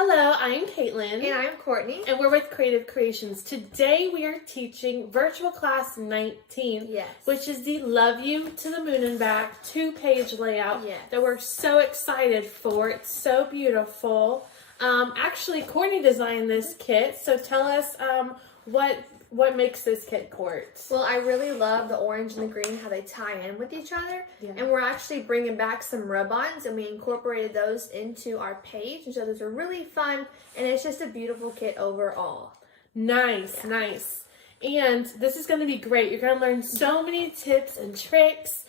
Hello, I am Kaitlynn. And I'm Kourtney. And we're with Creative Creations. Today we are teaching Virtual Class 19, Yes. which is the Love You to the Moon and Back 2-page layout that we're so excited for. It's so beautiful. Actually, Kourtney designed this kit, so tell us what makes this kit, Court? Well, I really love the orange and the green, how they tie in with each other. Yeah. And we're actually bringing back some rub-ons, and we incorporated those into our page. And so those are really fun, and it's just a beautiful kit overall. Nice, nice. And this is going to be great. You're going to learn so many tips and tricks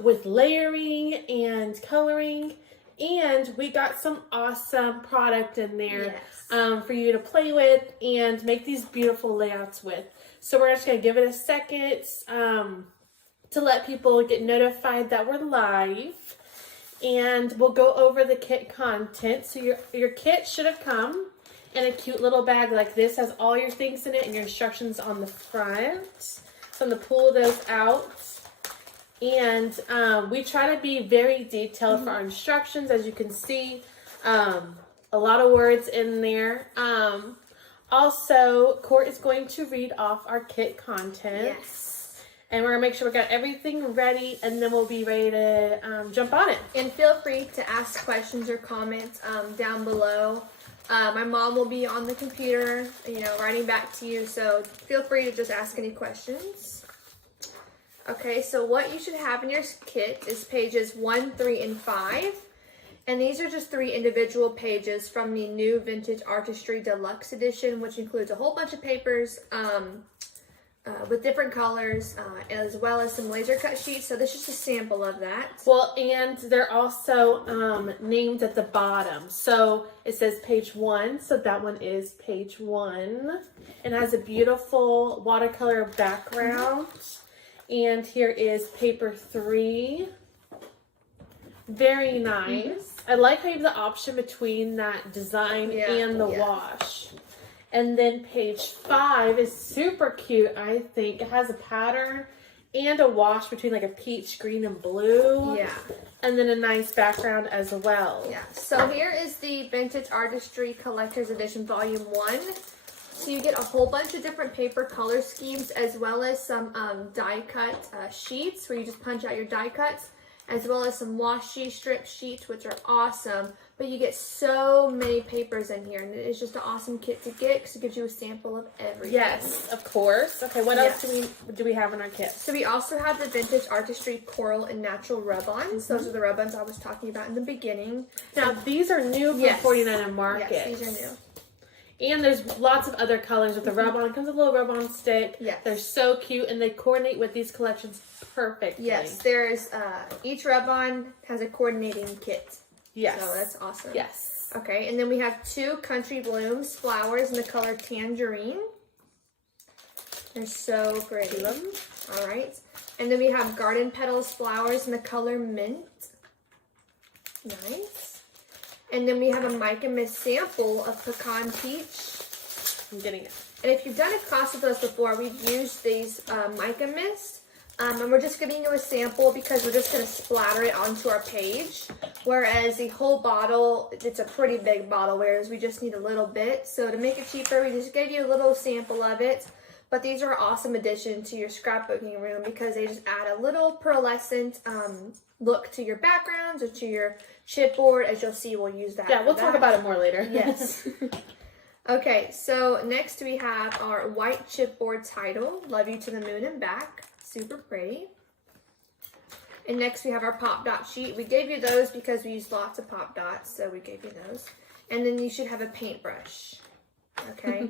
with layering and coloring. And we got some awesome product in there for you to play with and make these beautiful layouts with. So we're just going to give it a second to let people get notified that we're live. And we'll go over the kit content. So your kit should have come in a cute little bag like this. Has all your things in it and your instructions on the front. So I'm going to pull those out. And we try to be very detailed for our instructions. As you can see, a lot of words in there. Also, Court is going to read off our kit contents. Yes. And we're going to make sure we got everything ready, and then we'll be ready to jump on it. And feel free to ask questions or comments down below. My mom will be on the computer, writing back to you. So feel free to just ask any questions. Okay, so what you should have in your kit is pages 1, 3, and 5. And these are just 3 individual pages from the new Vintage Artistry Deluxe Edition, which includes a whole bunch of papers with different colors, as well as some laser cut sheets. So this is just a sample of that. Well, and they're also named at the bottom. So it says page 1, so that one is page 1. And has a beautiful watercolor background. And here is paper 3. Very nice. I like how you have the option between that design and the wash. And then page 5 is super cute, I think. It has a pattern and a wash between like a peach, green, and blue. Yeah. And then a nice background as well. Yeah. So here is the Vintage Artistry Collector's Edition Volume 1. So you get a whole bunch of different paper color schemes, as well as some die cut sheets where you just punch out your die cuts, as well as some washi strip sheets, which are awesome. But you get so many papers in here, and it is just an awesome kit to get because it gives you a sample of everything. Yes, of course. Okay, what else do we have in our kit? So we also have the Vintage Artistry Coral and Natural Rub-Ons. Those are the rub-ons I was talking about in the beginning. Now, these are new for 49 and Market. Yes, these are new. And there's lots of other colors with the rub-on. It comes with a little rub-on stick. Yes. They're so cute, and they coordinate with these collections perfectly. Yes, there's, each rub-on has a coordinating kit. Yes. So that's awesome. Yes. Okay, and then we have 2 Country Blooms flowers in the color Tangerine. They're so pretty. All right. And then we have Garden Petals flowers in the color Mint. Nice. And then we have a Mica Mist sample of Pecan Peach. I'm getting it. And if you've done a class with us before, we've used these Mica Mist. And we're just giving you a sample because we're just going to splatter it onto our page. Whereas the whole bottle, it's a pretty big bottle, whereas we just need a little bit. So to make it cheaper, we just gave you a little sample of it. But these are an awesome addition to your scrapbooking room because they just add a little pearlescent look to your backgrounds or to your chipboard. As you'll see, we'll use that. Yeah, we'll talk about it more later. Yes. Okay, so next we have our white chipboard title, Love You to the Moon and Back. Super pretty. And next we have our pop dot sheet. We gave you those because we used lots of pop dots, so we gave you those. And then you should have a paintbrush. Okay.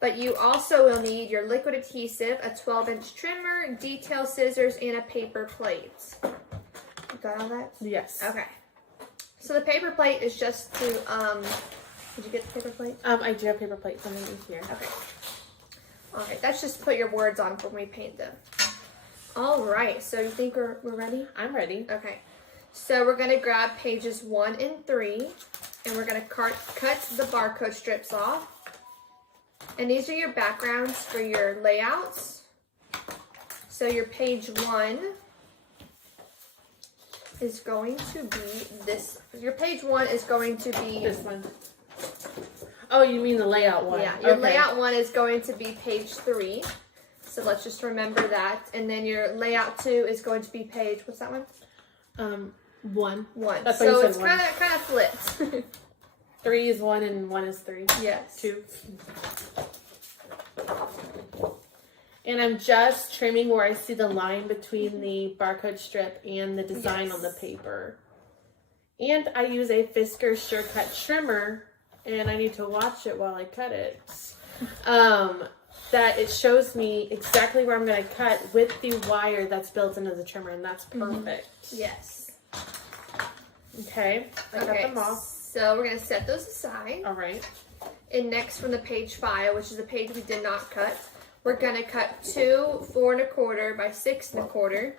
But you also will need your liquid adhesive, a 12-inch trimmer, detail scissors, and a paper plate. You got all that? Yes. Okay. So the paper plate is just to, did you get the paper plate? I do have paper plates underneath here. Okay. All right, that's just to put your words on when we paint them. All right, so you think we're ready? I'm ready. Okay. So we're going to grab pages 1 and 3, and we're going to cut the barcode strips off. And these are your backgrounds for your layouts. So your page 1 is going to be this. Your page 1 is going to be this one. Oh, you mean the layout one? Yeah, your okay. layout one is going to be page 3. So let's just remember that. And then your layout 2 is going to be page, what's that one? 1. 1. That's so why you it's said 1. kind of flipped. 3 is 1 and 1 is 3. Yes. 2. And I'm just trimming where I see the line between the barcode strip and the design on the paper. And I use a Fisker SureCut trimmer, and I need to watch it while I cut it. That it shows me exactly where I'm going to cut with the wire that's built into the trimmer, and that's perfect. Yes. Okay, I cut them off. So we're going to set those aside. All right. And next from the page file, which is the page we did not cut, we're going to cut 2 4 1/4 by 6 1/4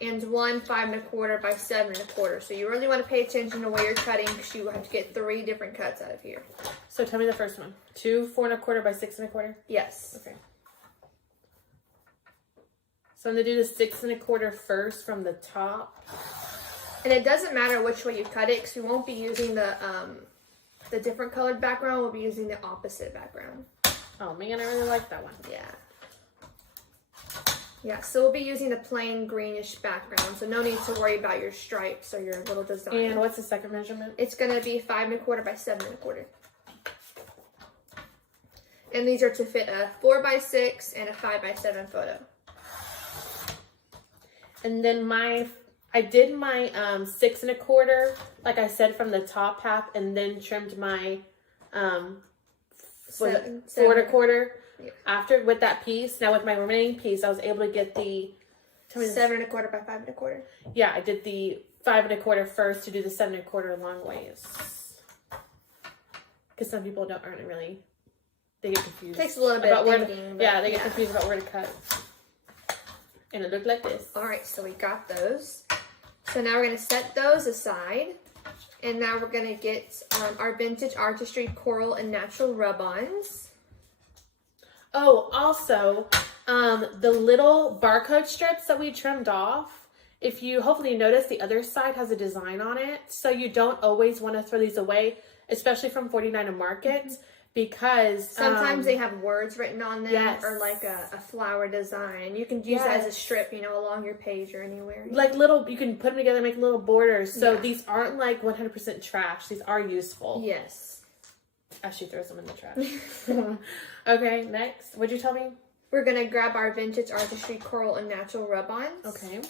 and 1 5 1/4 by 7 1/4. So you really want to pay attention to where you're cutting because you have to get 3 different cuts out of here. So tell me the first one. 2 4 1/4 by 6 1/4? Yes. Okay. So I'm going to do the 6 1/4 first from the top. And it doesn't matter which way you cut it because we won't be using the different colored background. We'll be using the opposite background. Oh man, I really like that one. Yeah. Yeah, so we'll be using the plain greenish background, so no need to worry about your stripes or your little design. And what's the second measurement? It's going to be 5 1/4 by 7 1/4. And these are to fit a 4 by 6 and a 5 by 7 photo. And then I did my 6 1/4, like I said, from the top half, and then trimmed my 4 1/4 after with that piece. Now with my remaining piece, I was able to get the 7 1/4 by 5 1/4. Yeah, I did the 5 1/4 first to do the 7 1/4 long ways. Because some people aren't really, they get confused. Takes a little bit of thinking. They get confused about where to cut. And it looked like this. All right, so we got those. So now we're going to set those aside. And now we're going to get our vintage Artistry coral and natural rub-ons. Oh, also, the little barcode strips that we trimmed off, if you hopefully notice, the other side has a design on it. So you don't always want to throw these away, especially from 49 and Market, because sometimes they have words written on them, yes. or like a flower design. You can use that as a strip, along your page or anywhere. Like you can put them together, make little borders. So these aren't like 100% trash. These are useful. Yes. As she throws them in the trash. Okay, next. What'd you tell me? We're going to grab our vintage Artistry coral and natural rub-ons. Okay.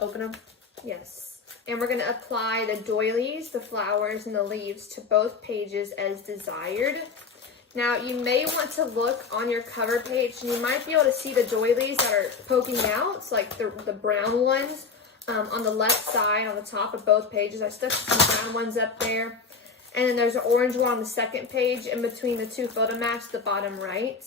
Open them. Yes. And we're going to apply the doilies, the flowers, and the leaves to both pages as desired. Now, you may want to look on your cover page, and you might be able to see the doilies that are poking out. It's like the brown ones on the left side, on the top of both pages. I stuck some brown ones up there. And then there's an orange one on the second page in between the 2 photo mats, the bottom right.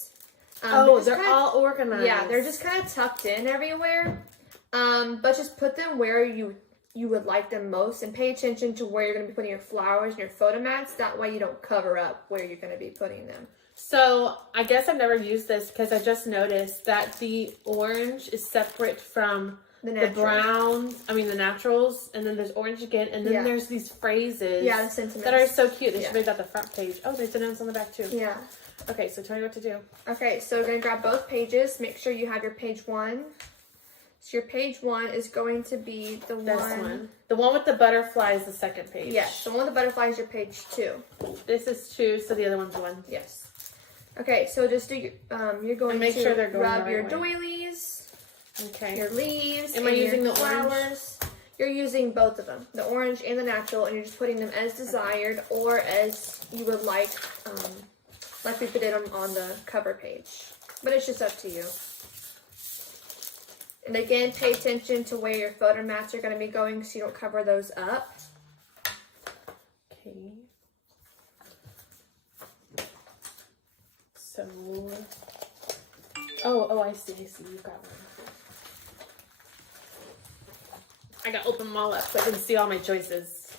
They're all organized. Yeah, they're just kind of tucked in everywhere. But just put them where you would like them most, and pay attention to where you're going to be putting your flowers and your photo mats. That way you don't cover up where you're going to be putting them. So I guess I've never used this because I just noticed that the orange is separate from the browns. I mean the naturals, and then there's orange again, and then there's these phrases. Yeah, the sentiments that are so cute. They should make that the front page. Oh, there's sentiments on the back too. Yeah. Okay, so tell me what to do. Okay, so we're going to grab both pages. Make sure you have your page 1. So your page 1 is going to be the one. The one with the butterfly is the second page. Yes, the one with the butterfly is your page 2. This is 2, so the other one's 1. Yes. Okay, so just do you're going make to sure they're going rub the your right way. doilies, okay, your leaves, Am I using the flowers. orange? You're using both of them, the orange and the natural, and you're just putting them as desired or as you would like we put it on the cover page. But it's just up to you. And again, pay attention to where your photo mats are going to be going so you don't cover those up. Okay. So, I see. You've got one. I gotta open them all up so I can see all my choices.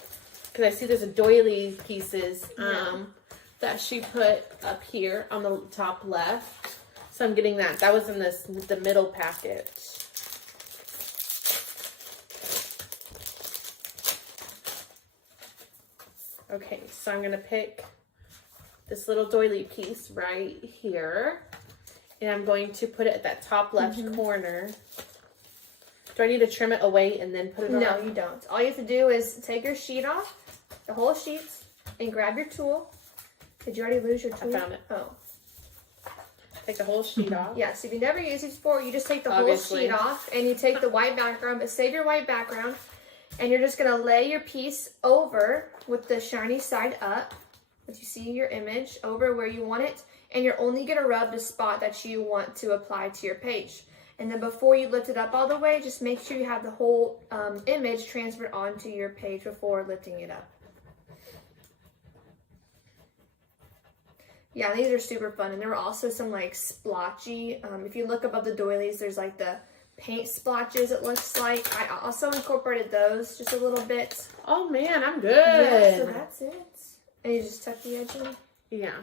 Because I see there's a doily pieces that she put up here on the top left. So I'm getting that. That was in the middle packet. Okay, so I'm gonna pick this little doily piece right here, and I'm going to put it at that top left corner. Do I need to trim it away and then put it on? No, you don't. All you have to do is take your sheet off, the whole sheets, and grab your tool. Did you already lose your tool? I found it. Oh. Take the whole sheet off. Yes, if you never used it before, you just take the Obviously. whole sheet off and you take the white background, but save your white background, and you're just going to lay your piece over with the shiny side up, that you see your image, over where you want it, and you're only going to rub the spot that you want to apply to your page. And then before you lift it up all the way, just make sure you have the whole image transferred onto your page before lifting it up. Yeah, these are super fun, and there were also some like splotchy. If you look above the doilies, there's like the paint splotches. It looks like I also incorporated those just a little bit. Oh man, I'm good. Yeah, so that's it. And you just tuck the edge in. Yeah.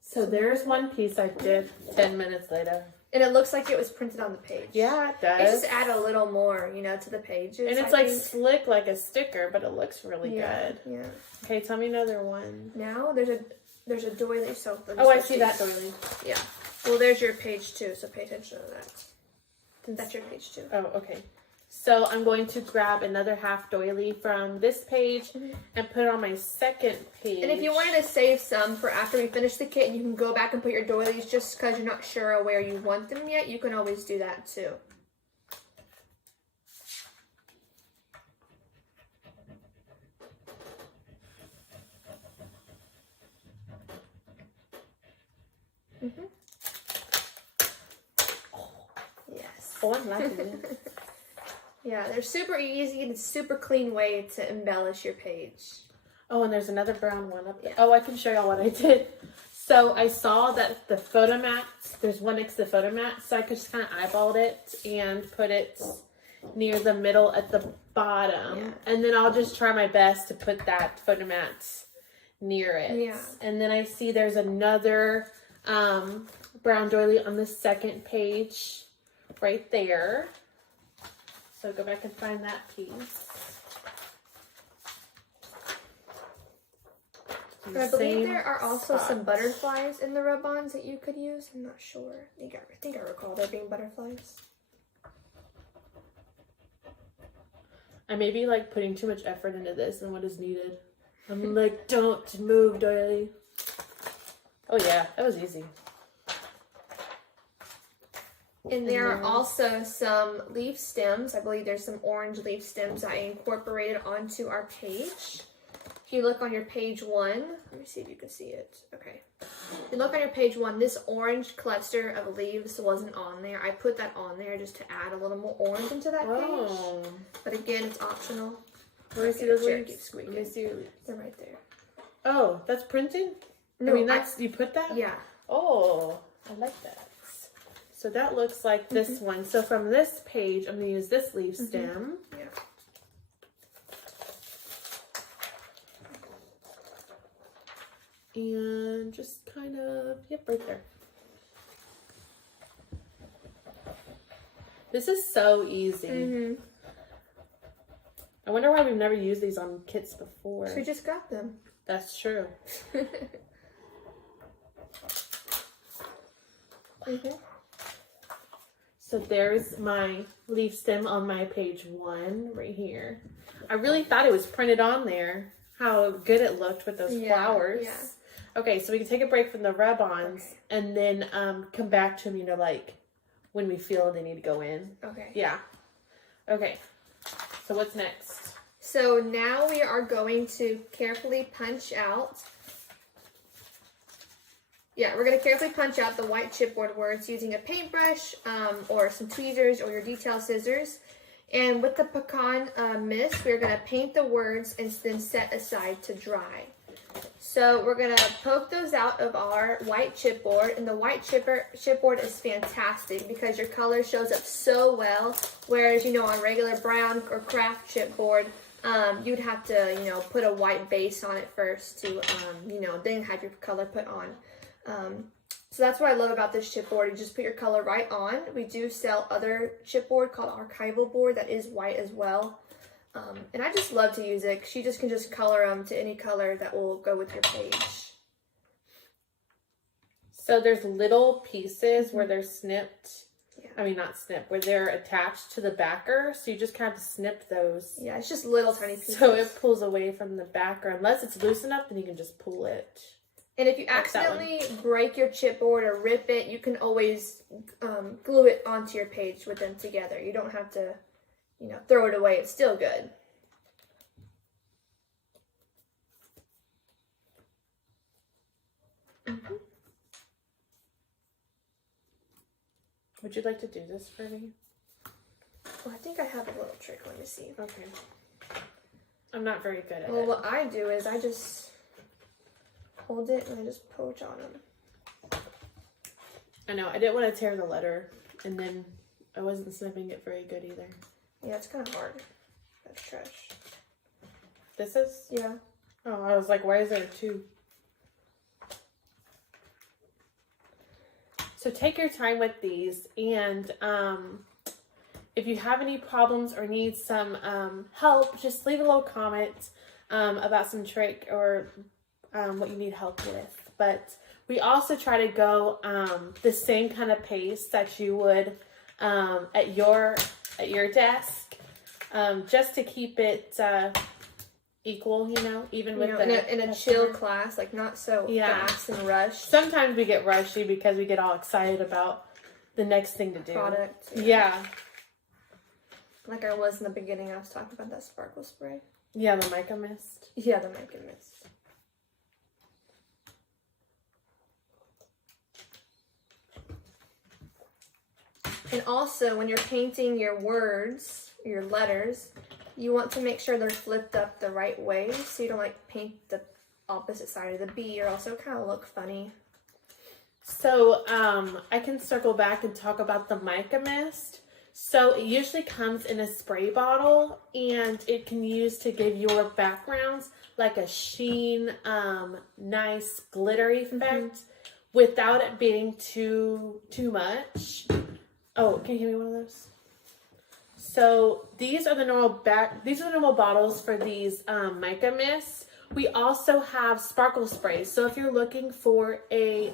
So there's one piece I did 10 minutes later. And it looks like it was printed on the page. Yeah, it does. It just add a little more, you know, to the pages. And it's like slick like a sticker, but it looks really good. Yeah. Okay, tell me another one. Now there's a doily. So oh, I see that doily. Yeah. Well, there's your page 2, so pay attention to that. That's your page 2. Oh, okay. So I'm going to grab another half doily from this page and put it on my second page. And if you wanted to save some for after we finish the kit, you can go back and put your doilies just because you're not sure where you want them yet. You can always do that too. Yes. Oh, I'm liking it. Yeah, they're super easy and it's a super clean way to embellish your page. Oh, and there's another brown one up there. Yeah. Oh, I can show y'all what I did. So I saw that the photo mats, there's one next to the photo mat, so I could just kind of eyeballed it and put it near the middle at the bottom. Yeah. And then I'll just try my best to put that photo mat near it. Yeah. And then I see there's another brown doily on the second page right there. So go back and find that piece. I believe there are also some butterflies in the rub-ons that you could use. I'm not sure. I think I recall there being butterflies. I may be like putting too much effort into this than what is needed. I'm like, don't move, doily. Oh yeah, that was easy. And there are also some leaf stems. I believe there's some orange leaf stems I incorporated onto our page. If you look on your page 1, let me see if you can see it. Okay. If you look on your page 1, this orange cluster of leaves wasn't on there. I put that on there just to add a little more orange into that page. But again, it's optional. Let me see those Chair leaves. keeps squeaking. Let me see your leaves. They're right there. Oh, that's printed? No, I mean, that's, you put that? Yeah. Oh, I like that. So that looks like this one. So from this page, I'm going to use this leaf stem. Yeah. And just kind of, yep, right there. This is so easy. I wonder why we've never used these on kits before. We just got them. That's true. So there's my leaf stem on my page 1 right here. I really thought it was printed on there. How good it looked with those flowers. Yeah. Okay, so we can take a break from the rub-ons and then come back to them, you know, like when we feel they need to go in. Okay. Yeah. Okay. So what's next? So now we are going to carefully punch out. Yeah, we're going to carefully punch out the white chipboard words using a paintbrush or some tweezers or your detail scissors. And with the pecan mist, we're going to paint the words and then set aside to dry. So we're going to poke those out of our white chipboard. And the white chipboard is fantastic because your color shows up so well. Whereas, you know, on regular brown or craft chipboard, you'd have to, you know, put a white base on it first to, you know, then have your color put on. So that's what I love about this chipboard. You just put your color right on. We do sell other chipboard called archival board that is white as well. And I just love to use it. You just can just color them to any color that will go with your page. So there's little pieces where they're snipped. Yeah. I mean, not snipped, where they're attached to the backer. So you just kind of snip those. Yeah, it's just little tiny pieces. So it pulls away from the backer. Unless it's loose enough, then you can just pull it. And if you accidentally break your chipboard or rip it, you can always glue it onto your page with them together. You don't have to, you know, throw it away. It's still good. Mm-hmm. Would you like to do this for me? Well, I think I have a little trick. Let me see. Okay. I'm not very good at Well, it. what I do is I just hold it and I just poach on them. I know. I didn't want to tear the letter, and then I wasn't snipping it very good either. Yeah, it's kind of hard. That's trash. This is? Yeah. Oh, I was like, why is there two? So take your time with these, and if you have any problems or need some help, just leave a little comment about some trick or what you need help with. But we also try to go the same kind of pace that you would at your desk, just to keep it equal, you know, even with in a chill class, like not so fast and rushed. Sometimes we get rushy because we get all excited about the next thing to do. Product. Yeah. Like I was in the beginning, I was talking about that sparkle spray. Yeah, the Mica Mist. Yeah, the Mica Mist. And also, when you're painting your words, your letters, you want to make sure they're flipped up the right way, so you don't like paint the opposite side of the B, or also kind of look funny. So I can circle back and talk about the Mica Mist. So it usually comes in a spray bottle, and it can use to give your backgrounds like a sheen, nice glittery effect without it being too much. Oh, can you give me one of those? So these are the normal bottles for these Mica Mists. We also have sparkle sprays. So if you're looking for a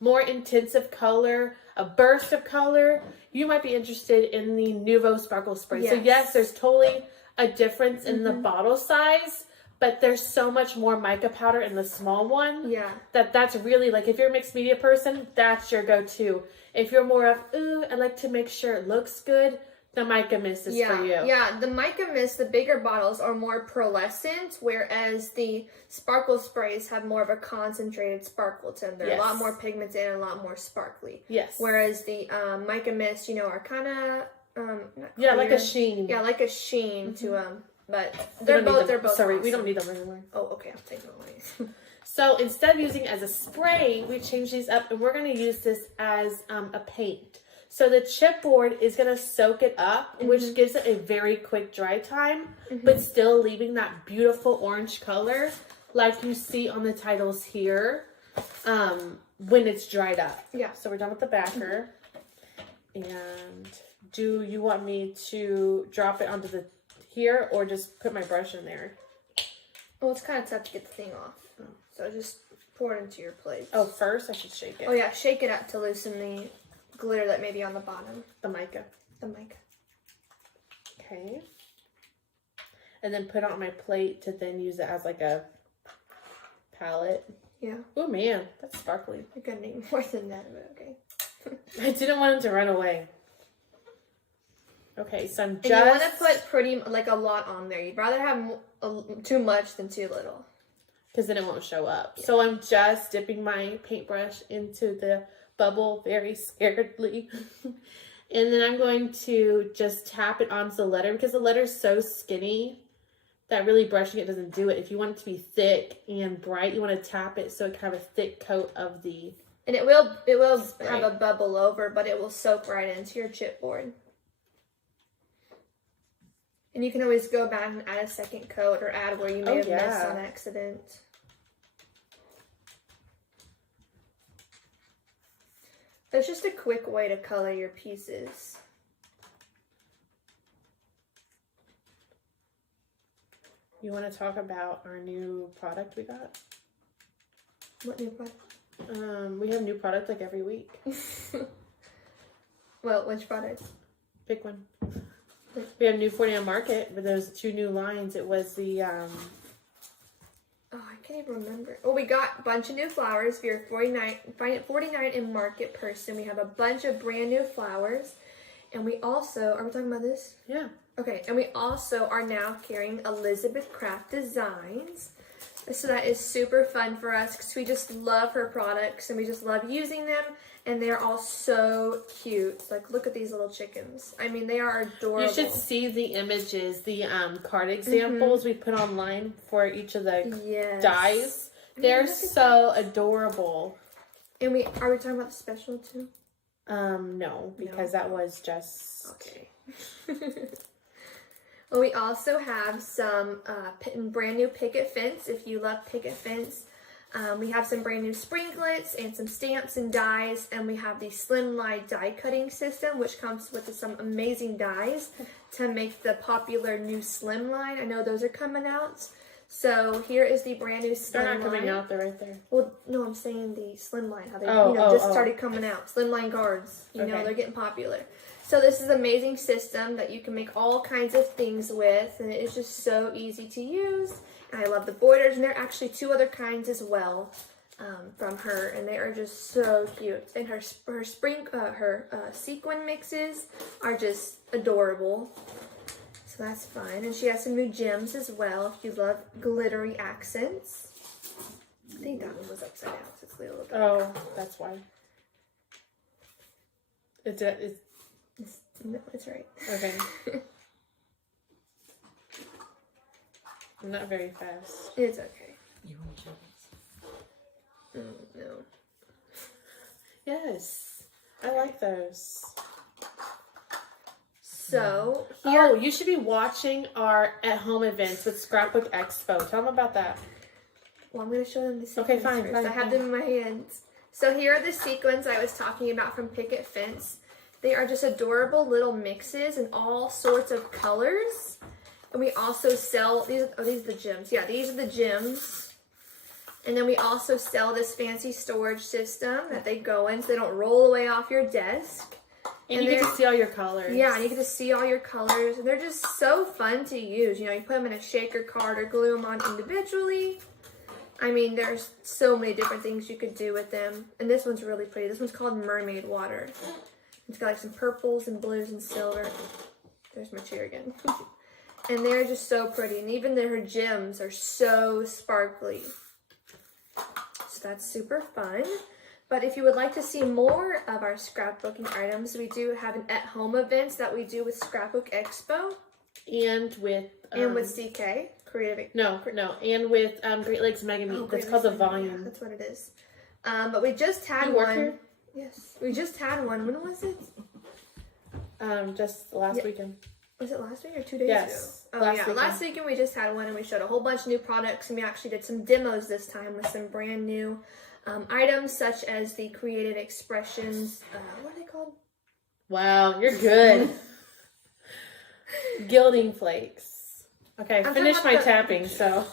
more intensive color, a burst of color, you might be interested in the Nuvo sparkle spray. Yes. So yes, there's totally a difference in the bottle size, but there's so much more mica powder in the small one. Yeah. That's really, like, if you're a mixed media person, that's your go-to. If you're more of, ooh, I like to make sure it looks good, the Mica Mist is for you. Yeah, the Mica Mist, the bigger bottles are more pearlescent, whereas the sparkle sprays have more of a concentrated sparkle to them. They're a lot more pigmented and a lot more sparkly. Yes. Whereas the Mica Mist, you know, are kind of like a sheen. Yeah, like a sheen to them. But they're both Sorry, awesome. we don't need them anymore. Oh, okay, I'll take them away. So instead of using it as a spray, we change these up, and we're going to use this as a paint. So the chipboard is going to soak it up, which gives it a very quick dry time, but still leaving that beautiful orange color like you see on the titles here when it's dried up. Yeah. So we're done with the backer. And do you want me to drop it onto the here or just put my brush in there? Well, it's kind of tough to get the thing off. So just pour it into your plate. Oh, first I should shake it. Oh, yeah, shake it up to loosen the glitter that may be on the bottom. The mica. The mica. Okay. And then put it on my plate to then use it as like a palette. Yeah. Oh man, that's sparkly. You're gonna need more than that, but okay. I didn't want him to run away. Okay, so I'm just... And you want to put like a lot on there. You'd rather have too much than too little. Because then it won't show up. Yeah. So I'm just dipping my paintbrush into the bubble very scaredly. And then I'm going to just tap it onto the letter because the letter is so skinny that really brushing it doesn't do it. If you want it to be thick and bright, you want to tap it so it can have a thick coat of the... And it will spray. have a bubble over, but it will soak right into your chipboard. And you can always go back and add a second coat or add where you may have missed on accident. It's just a quick way to color your pieces. You want to talk about our new product we got? What new product? We have new product like every week. Well, which product? Pick one. We have new 49 Market with those 2 new lines. It was the Oh, I can't even remember. Oh, we got a bunch of new flowers. If you're 49 in Market person, we have a bunch of brand new flowers. And we also, are we talking about this? Yeah. Okay, and we also are now carrying Elizabeth Craft Designs. So that is super fun for us because we just love her products and we just love using them. And they're all so cute. Like, look at these little chickens. I mean, they are adorable. You should see the images, the card examples we put online for each of the dies. They're so adorable. And are we talking about the special too? No, because that was just... Okay. Well, we also have some brand new picket fence. If you love picket fence, we have some brand new sprinklets and some stamps and dies, and we have the Slimline die cutting system, which comes with some amazing dies to make the popular new Slimline. I know those are coming out. So here is the brand new Slimline. They're not coming out, they're right there. Well, no, I'm saying the Slimline, how they started coming out. Slimline guards, you know, they're getting popular. So this is an amazing system that you can make all kinds of things with, and it is just so easy to use. And I love the borders, and there are actually 2 other kinds as well from her, and they are just so cute. And her sequin mixes are just adorable. So that's fun. And she has some new gems as well if you love glittery accents. I think that one was upside down, so it's a little bit. Oh, that's why. No, it's right. Okay. I'm not very fast. It's okay. You want to show this? No. Yes. I like those. So, you should be watching our at-home events with Scrapbook Expo. Tell them about that. Well, I'm going to show them the sequins Okay, fine, first. fine, I have them in my hands. So here are the sequins I was talking about from Picket Fence. They are just adorable little mixes in all sorts of colors. And we also sell, these are the gems. Yeah, these are the gems. And then we also sell this fancy storage system that they go in so they don't roll away off your desk. And you get to see all your colors. Yeah, and you get to see all your colors. And they're just so fun to use. You know, you put them in a shaker card or glue them on individually. I mean, there's so many different things you could do with them. And this one's really pretty. This one's called Mermaid Water. It's got like some purples and blues and silver. There's my chair again. And they're just so pretty. And even her gems are so sparkly. So that's super fun. But if you would like to see more of our scrapbooking items, we do have an at-home event that we do with Scrapbook Expo. And with... CK. Creative... No. And with Great Lakes Mega Meet. That's called the volume. Yeah, that's what it is. But we just had you one. Work here? Yes. We just had one. When was it? Just last weekend. Was it last week or 2 days yes, ago? Oh, yeah. Last weekend we just had one and we showed a whole bunch of new products, and we actually did some demos this time with some brand new items, such as the Creative Expressions. What are they called? Wow, you're good. Gilding flakes. Okay, finish my tapping, so.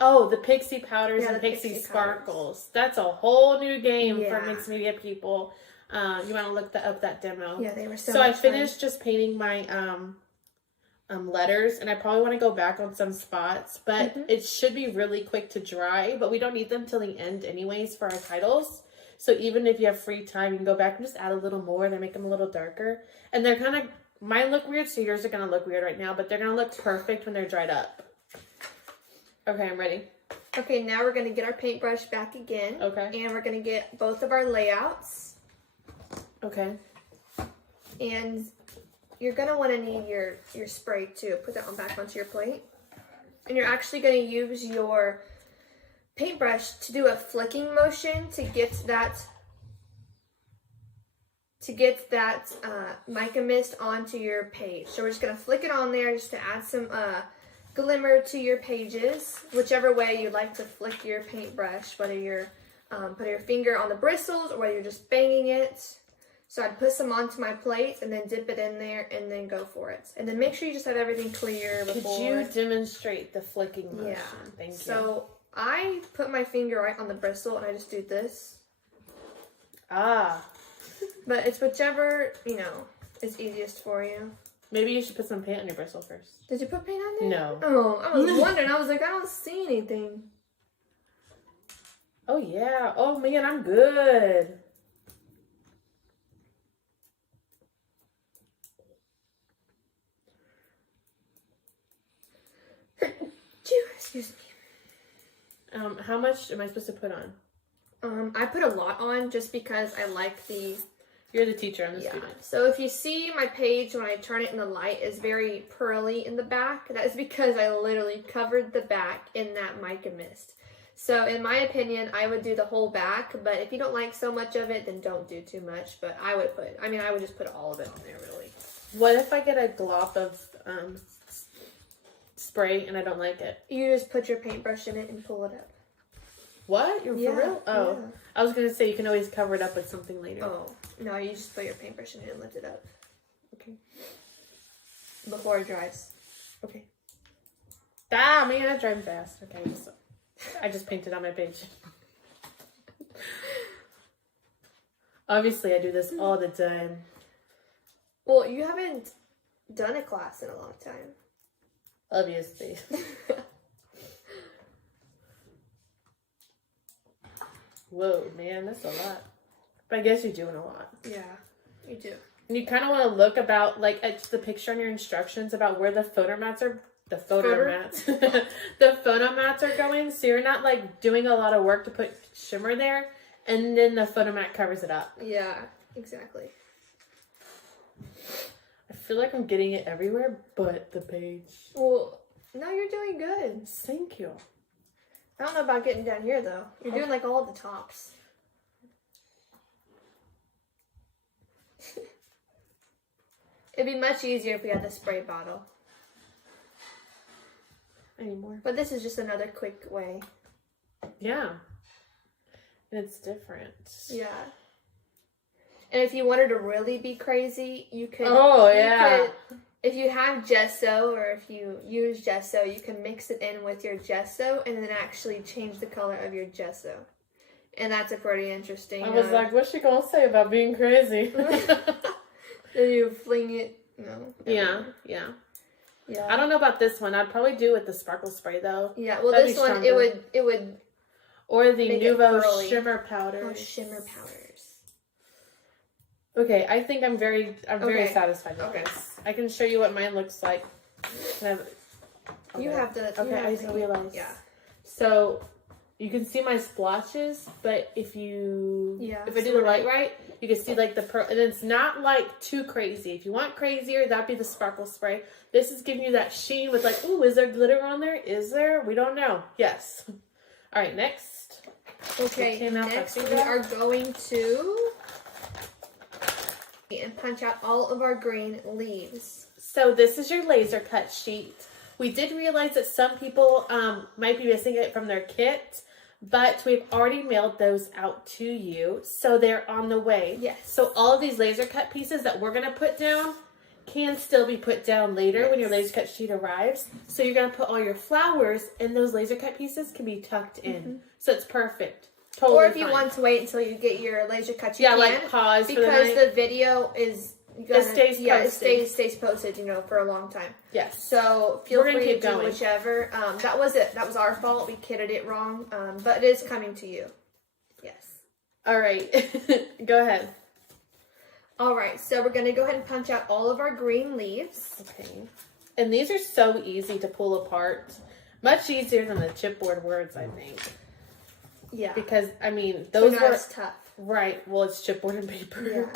Oh, the pixie powders and pixie sparkles. That's a whole new game for mixed media people. You want to look up that demo. Yeah, they were so So much I finished just painting my letters, and I probably want to go back on some spots, but it should be really quick to dry, but we don't need them till the end anyways for our titles. So even if you have free time, you can go back and just add a little more. They make them a little darker. And they're kind of, mine look weird, so yours are going to look weird right now, but they're going to look perfect when they're dried up. Okay, I'm ready. Okay, now we're going to get our paintbrush back again. Okay. And we're going to get both of our layouts. Okay. And you're going to want to need your spray too. Put that one back onto your plate. And you're actually going to use your paintbrush to do a flicking motion to get that Mica Mist onto your page. So we're just going to flick it on there just to add some glimmer to your pages, whichever way you like to flick your paintbrush, whether you're putting your finger on the bristles or whether you're just banging it. So I'd put some onto my plate and then dip it in there and then go for it. And then make sure you just have everything clear before. Could you demonstrate the flicking motion? Yeah. Thank you. So I put my finger right on the bristle and I just do this. Ah. But it's whichever, is easiest for you. Maybe you should put some paint on your bristle first. Did you put paint on there? No. Oh, I was wondering. I was like, I don't see anything. Oh, yeah. Oh, man, I'm good. Excuse me. How much am I supposed to put on? I put a lot on just because I like the... You're the teacher, I'm the student. So if you see my page when I turn it in the light is very pearly in the back, that is because I literally covered the back in that Mica Mist. So in my opinion, I would do the whole back, but if you don't like so much of it, then don't do too much. But I would just put all of it on there, really. What if I get a glop of spray and I don't like it? You just put your paintbrush in it and pull it up. What? You're for real? Oh. Yeah. I was going to say you can always cover it up with something later. Oh, no, you just put your paintbrush in it and lift it up. Okay. Before it dries. Okay. Ah, man, I drive fast. Okay, so I just painted on my page. Obviously, I do this all the time. Well, you haven't done a class in a long time. Obviously. Whoa, man, that's a lot. But I guess you're doing a lot. Yeah, you do. And you kind of want to look about, like, at the picture on your instructions about where the photo mats are. The photo mats. The photo mats are going, so you're not, like, doing a lot of work to put shimmer there, and then the photo mat covers it up. Yeah, exactly. I feel like I'm getting it everywhere but the page. Well, no, you're doing good. Thank you. I don't know about getting down here, though. You're doing, like, all the tops. It'd be much easier if we had the spray bottle. Anymore. But this is just another quick way. Yeah. It's different. Yeah. And if you wanted to really be crazy, you could... if you have gesso, or if you use gesso, you can mix it in with your gesso and then actually change the color of your gesso. And that's a pretty interesting... I was like, what's she gonna say about being crazy? Then you fling it... No. Yeah. I don't know about this one. I'd probably do it with the sparkle spray, though. Yeah, well, That'd this one, it would... Or the make Nouveau shimmer powder. Oh, shimmer powders. Okay, I think I'm very satisfied with this. I can show you what mine looks like. You have the... Okay, I just realized. Yeah. So, you can see my splotches, but if I do the light right, you can see like the pearl, and it's not like too crazy. If you want crazier, that'd be the sparkle spray. This is giving you that sheen with like, ooh, is there glitter on there? Is there? We don't know. Yes. All right, next. Okay, next we are going to and punch out all of our green leaves. So this is your laser cut sheet. We did realize that some people might be missing it from their kit, but we've already mailed those out to you, so they're on the way. Yes. So all of these laser cut pieces that we're going to put down can still be put down later when your laser cut sheet arrives. So you're going to put all your flowers, and those laser cut pieces can be tucked in. So it's perfect. Totally or if you fine. want to wait until you get your laser cut, you can. Like pause for the because night. the video is... it stays posted, for a long time. Yes. So feel free to do whichever. That was it. That was our fault. We kitted it wrong. But it is coming to you. Yes. All right. Go ahead. All right. So we're going to go ahead and punch out all of our green leaves. Okay. And these are so easy to pull apart. Much easier than the chipboard words, I think. Yeah. Because, I mean, those were... tough. Right. Well, it's chipboard and paper.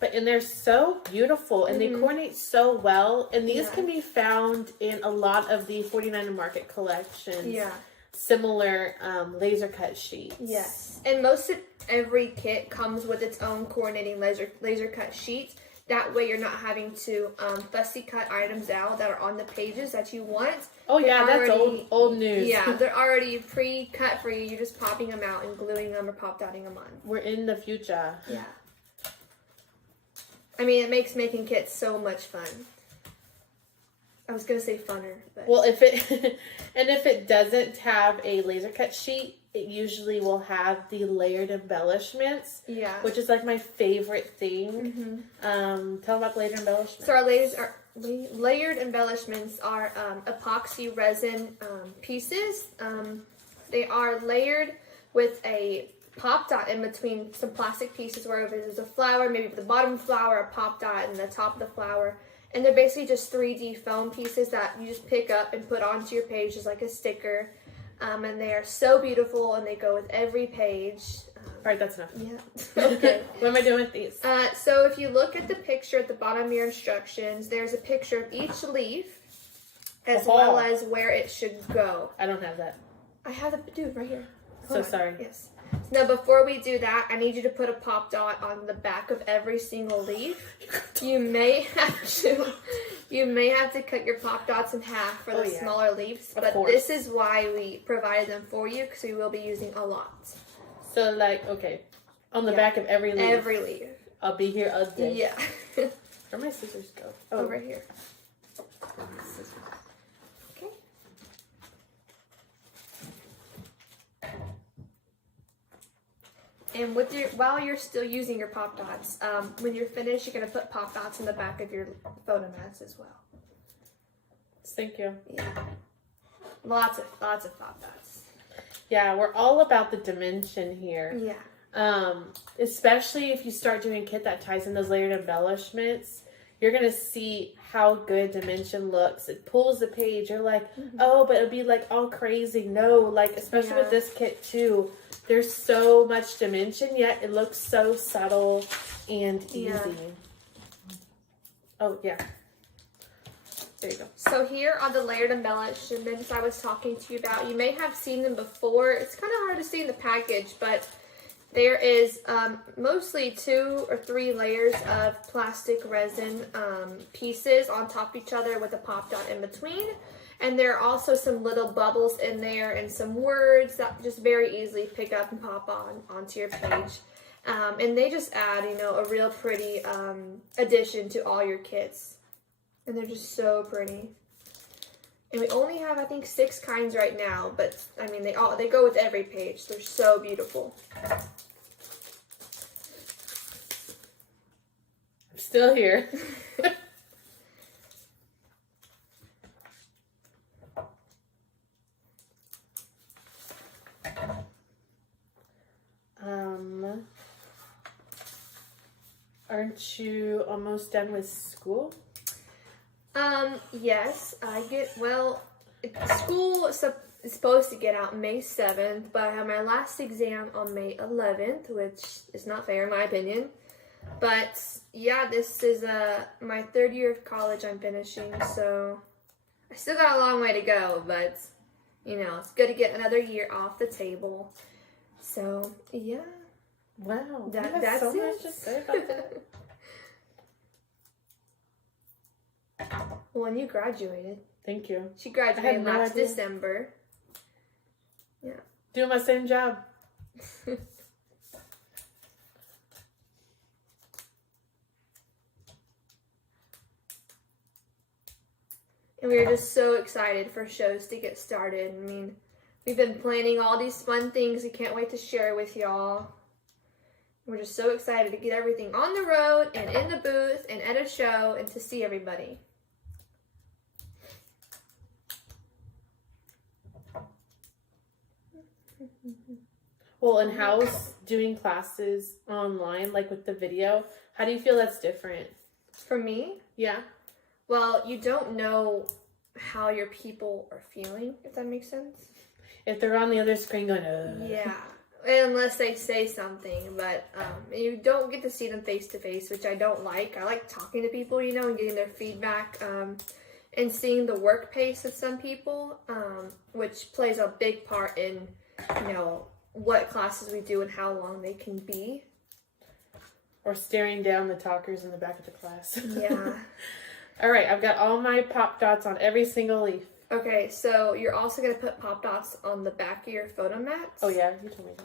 Yeah. And they're so beautiful, and they coordinate so well. And these can be found in a lot of the 49 Market collections. Yeah. Similar laser cut sheets. Yes. And most of every kit comes with its own coordinating laser cut sheet. That way you're not having to fussy cut items out that are on the pages that you want. Oh, yeah, that's old news. Yeah, they're already pre-cut for you. You're just popping them out and gluing them or pop-dotting them on. We're in the future. Yeah. I mean, it makes making kits so much fun. I was gonna say funner, but Well, if it doesn't have a laser cut sheet, it usually will have the layered embellishments. yeah. Which is like my favorite thing. Tell them about the layered embellishments. So our layered embellishments are epoxy resin pieces. They are layered with a pop dot in between some plastic pieces where there's a flower, maybe the bottom flower, a pop dot, and the top of the flower. And they're basically just 3D foam pieces that you just pick up and put onto your page as like a sticker. And they are so beautiful, and they go with every page. All right, that's enough. Yeah. Okay. What am I doing with these? So if you look at the picture at the bottom of your instructions, there's a picture of each leaf as well as where it should go. I don't have that. I have the dude right here. So sorry. Yes. Now, before we do that, I need you to put a pop dot on the back of every single leaf. You may have to cut your pop dots in half for the smaller leaves, but this is why we provided them for you, because we will be using a lot. So, like, okay, on the back of every leaf. Every leaf. I'll be here all day. Yeah. Where'd my scissors go? Oh. Over here. Scissors. Okay. And while you're still using your pop dots, when you're finished, you're gonna put pop dots in the back of your photo mats as well. Thank you. Yeah. Lots of pop dots. Yeah, we're all about the dimension here. Yeah. Especially if you start doing a kit that ties in those layered embellishments, you're gonna see how good dimension looks. It pulls the page. You're like, oh, but it'll be like all crazy. No, like especially with this kit too. There's so much dimension, yet it looks so subtle and easy. Yeah. Oh, yeah. There you go. So here are the layered embellishments I was talking to you about. You may have seen them before. It's kind of hard to see in the package, but there is mostly 2 or 3 layers of plastic resin pieces on top of each other with a pop dot in between. And there are also some little bubbles in there and some words that just very easily pick up and pop onto your page. And they just add, a real pretty addition to all your kits. And they're just so pretty. And we only have, I think, 6 kinds right now, but I mean, they go with every page. They're so beautiful. I'm still here. Aren't you almost done with school? Yes, school is supposed to get out May 7th, but I have my last exam on May 11th, which is not fair in my opinion. But yeah, this is my 3rd year of college I'm finishing, so I still got a long way to go, but it's good to get another year off the table. So yeah. Wow, That's so it. much to say about that. Well, and you graduated. Thank you. She graduated no last idea. December. Yeah. Doing my same job. And we are just so excited for shows to get started. I mean, we've been planning all these fun things. We can't wait to share with y'all. We're just so excited to get everything on the road and in the booth and at a show and to see everybody. Well, and how's doing classes online, like with the video? How do you feel that's different? For me, Yeah. well, you don't know how your people are feeling, if that makes sense. If they're on the other screen going, ugh. Yeah, unless they say something, but you don't get to see them face to face, which I don't like. I like talking to people, and getting their feedback, and seeing the work pace of some people, which plays a big part in, what classes we do and how long they can be. Or staring down the talkers in the back of the class. Yeah. All right, I've got all my pop dots on every single leaf. Okay, so you're also going to put pop dots on the back of your photo mats. Oh, yeah, you told me that.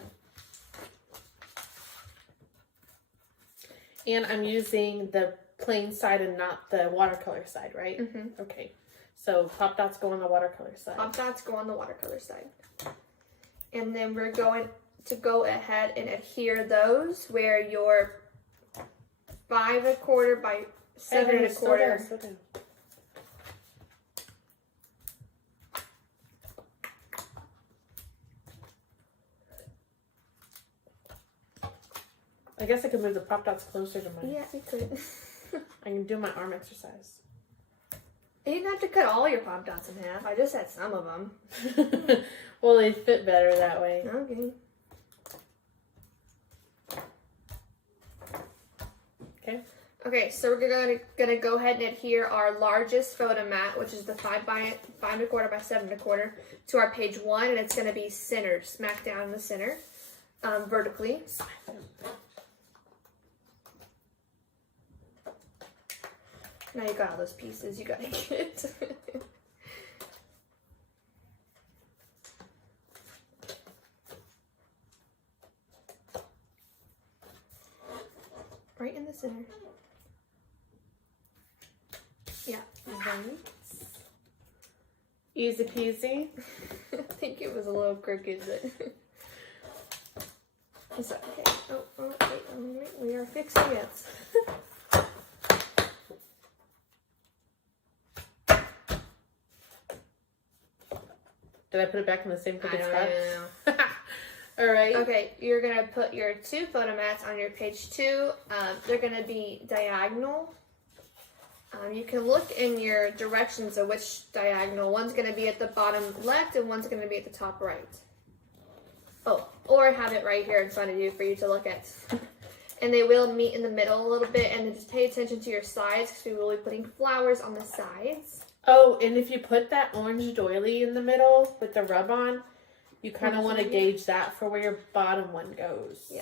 And I'm using the plain side and not the watercolor side, right? Mm-hmm. Okay. So pop dots go on the watercolor side. Pop dots go on the watercolor side. And then we're going to go ahead and adhere those where your 5 1/4 by 7 Hey, slow down, 1/4. slow down. I guess I could move the pop dots closer to mine. Yeah, you could. I can do my arm exercise. You didn't have to cut all your pop dots in half. I just had some of them. Well, they fit better that way. Okay. Okay. Okay, so we're gonna go ahead and adhere our largest photo mat, which is the 5 1/4 by 7 1/4, to our page 1, and it's gonna be centered, smack down in the center, vertically. Now you got all those pieces. You gotta get. Right in the center. Yeah. Right. Easy peasy. I think it was a little crooked, but it's okay. Oh, wait, we are fixing it. Did I put it back in the same I crooked don't spot? know. All right. Okay, you're gonna put your 2 photo mats on your page 2. They're gonna be diagonal. You can look in your directions of which diagonal. One's gonna be at the bottom left and one's gonna be at the top right. Oh, or I have it right here in front of you for you to look at. And they will meet in the middle a little bit, and then just pay attention to your sides because we will be putting flowers on the sides. Oh, and if you put that orange doily in the middle with the rub on, you kind of want to gauge that for where your bottom one goes. Yeah.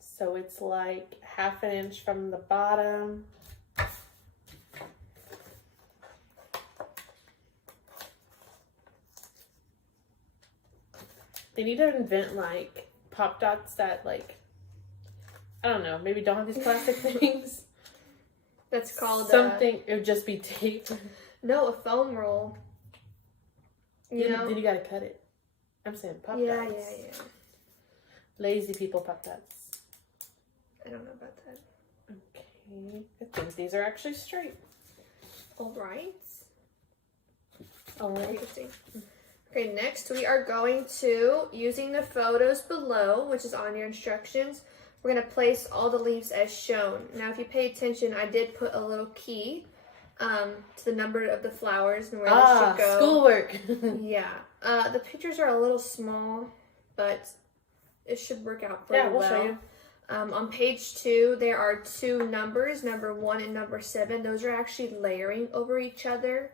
So it's like 1/2 inch from the bottom. They need to invent like pop dots that like, I don't know, maybe don't have these plastic things. That's called something. It would just be tape. No, a foam roll. You know? Then you gotta cut it. I'm saying pop Yeah, dots. yeah. Lazy people pop dots. I don't know about that. Okay, I think these are actually straight. All right. All right. Interesting. Okay, next we are going to, using the photos below, which is on your instructions, we're going to place all the leaves as shown. Now, if you pay attention, I did put a little key to the number of the flowers and where they should go. Schoolwork. Yeah. The pictures are a little small, but it should work out pretty Yeah, we'll well. show you. On page 2, there are 2 numbers, number 1 and number 7. Those are actually layering over each other.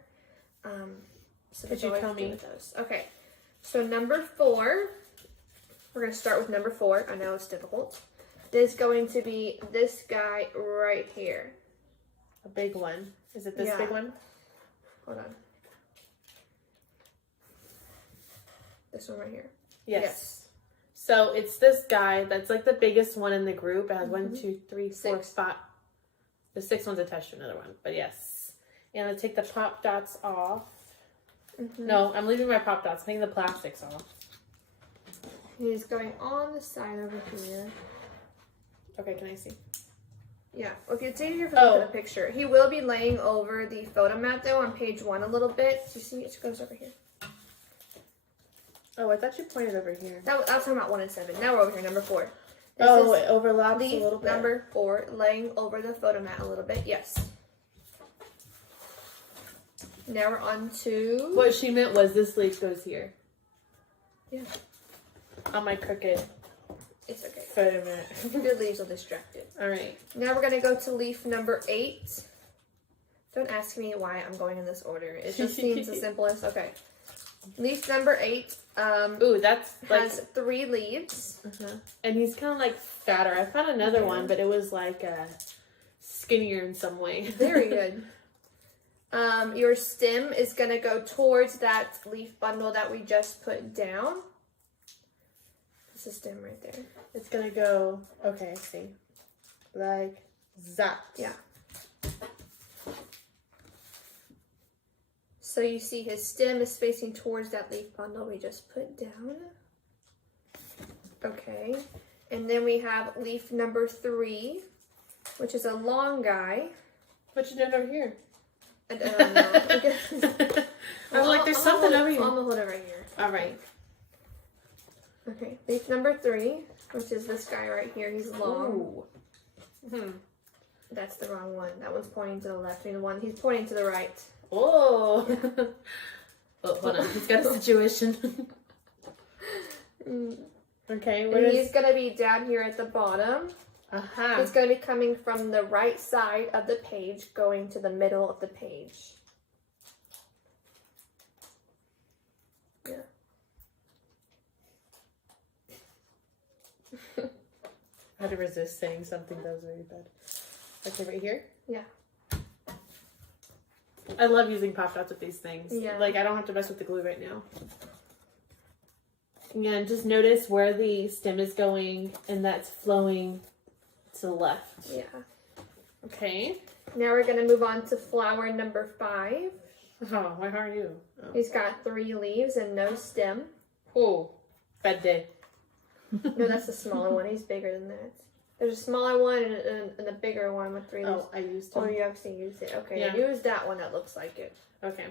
So Could you tell me? with those. Okay, so number 4, we're going to start with number 4. I know it's difficult. There's going to be this guy right here. A big one. Is it this Yeah. big one? Hold on. This one right here. Yes. So it's this guy that's like the biggest one in the group. It has 1, 2, 3, 4, 6. 5. The 6th one's attached to another one, but yes. And I take the pop dots off. No, I'm leaving my pop dots. I'm taking the plastics off. He's going on the side over here. Okay, can I see? Yeah, if you take your phone for the picture, he will be laying over the photo mat though on page 1 a little bit. So you see it goes over here. Oh, I thought you pointed over here. I was talking about 1 and 7. Now we're over here, number 4. This Oh, is it overlaps a leaf little bit. number 4, laying over the photo mat a little bit. Yes. Now we're on to... What she meant was this leaf goes here. Yeah. On my crooked It's okay. photo mat. Your leaves will distract it. All right. Now we're going to go to leaf number 8. Don't ask me why I'm going in this order. It just seems the simplest. Okay. Leaf number 8 Ooh, that's like... has 3 leaves. And he's kind of like fatter. I found another one, but it was like skinnier in some way. Very good. Your stem is going to go towards that leaf bundle that we just put down. It's a stem right there. It's gonna go, okay, I see. Like that. Yeah. So you see his stem is facing towards that leaf bundle we just put down. Okay. And then we have leaf number 3, which is a long guy. What you doing over here? I don't know. I was like, there's something over here. I'm gonna hold it right here. All right. Okay, leaf number 3, which is this guy right here. He's long. Ooh. Hmm. That's the wrong one. That one's pointing to the left. And the one he's pointing to the right. Oh. Oh, hold on. He's got a situation. Okay. And he's gonna be down here at the bottom. Uh-huh. It's gonna be coming from the right side of the page, going to the middle of the page. Yeah. I had to resist saying something that was really bad. Okay, right here? Yeah. I love using pop dots with these things. Yeah. Like, I don't have to mess with the glue right now. And just notice where the stem is going, and that's flowing to the left. Yeah. Okay. Now we're gonna move on to flower number 5. Oh, why are you? Oh. He's got 3 leaves and no stem. Oh, bad day. No, that's the smaller one. He's bigger than that. There's a smaller one and a bigger one with 3 leaves. Oh, I used Oh, to. you actually used it. Okay, Yeah. use that one that looks like it. Okay.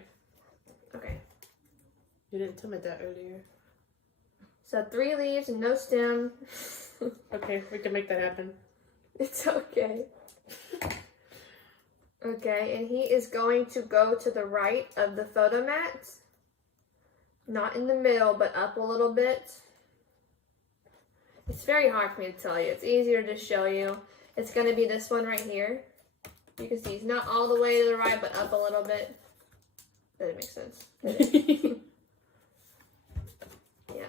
Okay. You didn't tell me that earlier. So 3 leaves and no stem. Okay, we can make that happen. It's okay. Okay, and he is going to go to the right of the photo mat. Not in the middle, but up a little bit. It's very hard for me to tell you. It's easier to show you. It's going to be this one right here. You can see he's not all the way to the right, but up a little bit. Does it make sense? Yeah.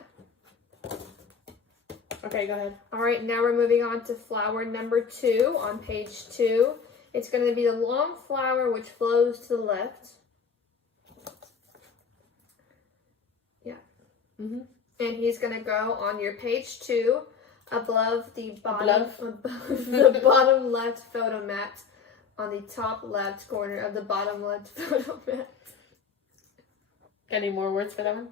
Okay, go ahead. All right, now we're moving on to flower number 2 on page 2. It's going to be the long flower which flows to the left. Yeah. Mm-hmm. And he's going to go on your page 2 above the bottom, above the bottom left photo mat on the top left corner of the bottom left photo mat. Got any more words for that one?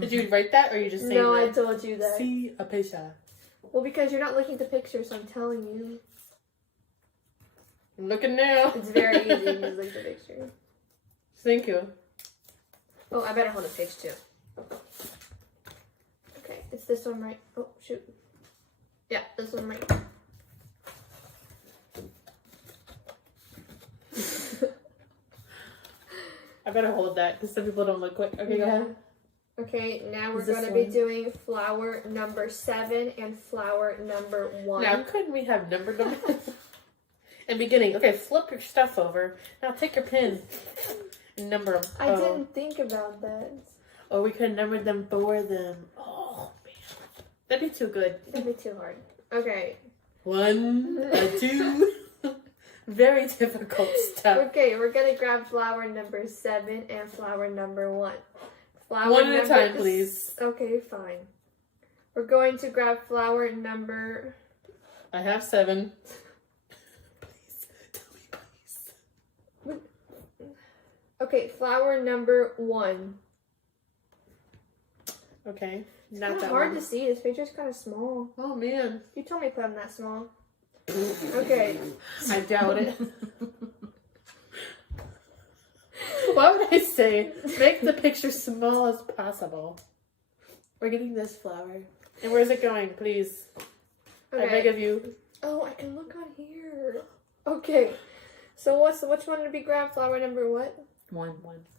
Did you write that, or are you just saying No, that? I told you that. See a picture. Well, because you're not looking at the picture, so I'm telling you. I'm looking now. It's very easy to just look at the picture. Thank you. Oh, I better hold up page 2. Okay, it's this one right. Oh, shoot. Yeah, this one right. I better hold that because some people don't look quick. Okay, go ahead. Okay, now we're Is this going to be one? doing flower number 7 and flower number 1. Now, couldn't we have numbered them? In beginning, okay, flip your stuff over. Now take your pen and number them. I didn't think about that. Or we could have numbered them for them. Oh, man. That'd be too good. That'd be too hard. Okay. 1, 2. Very difficult stuff. Okay, we're going to grab flower number 7 and flower number 1. Flower One at a number- time, please. Okay, fine. We're going to grab flower number... I have 7. Please, tell me, please. Okay, flower number 1. Okay, It's not kind of that hard one. to see. This picture's kind of small. Oh, man. You told me to put them that small. Okay. I doubt it. Why would I say make the picture small as possible? We're getting this flower. And where's it going, please? I beg of you. Oh, I can look on here. Okay. So which one did we grab? Flower number what? 1.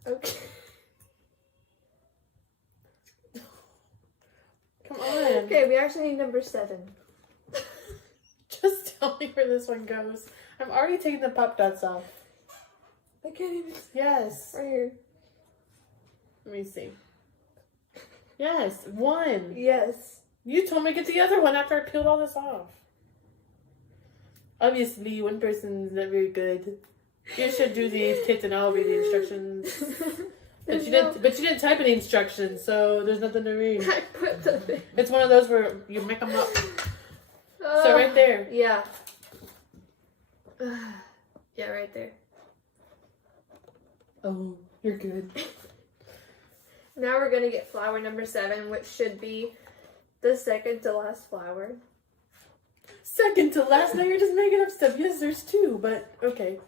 Okay. Come on. Okay, we actually need number 7. Just tell me where this one goes. I'm already taking the pop dots off. I can't even see. Yes. Right here. Let me see. Yes, 1. Yes. You told me to get the other one after I peeled all this off. Obviously, one person's not very good. You should do these kits and I'll read the instructions. But you didn't type any instructions, so there's nothing to read. I put the thing. It's one of those where you make them up. So right there. Yeah. Yeah, right there. Oh, you're good. Now we're gonna get flower number 7, which should be the second to last flower. Second to last. Now you're just making up stuff. Yes, there's 2, but okay.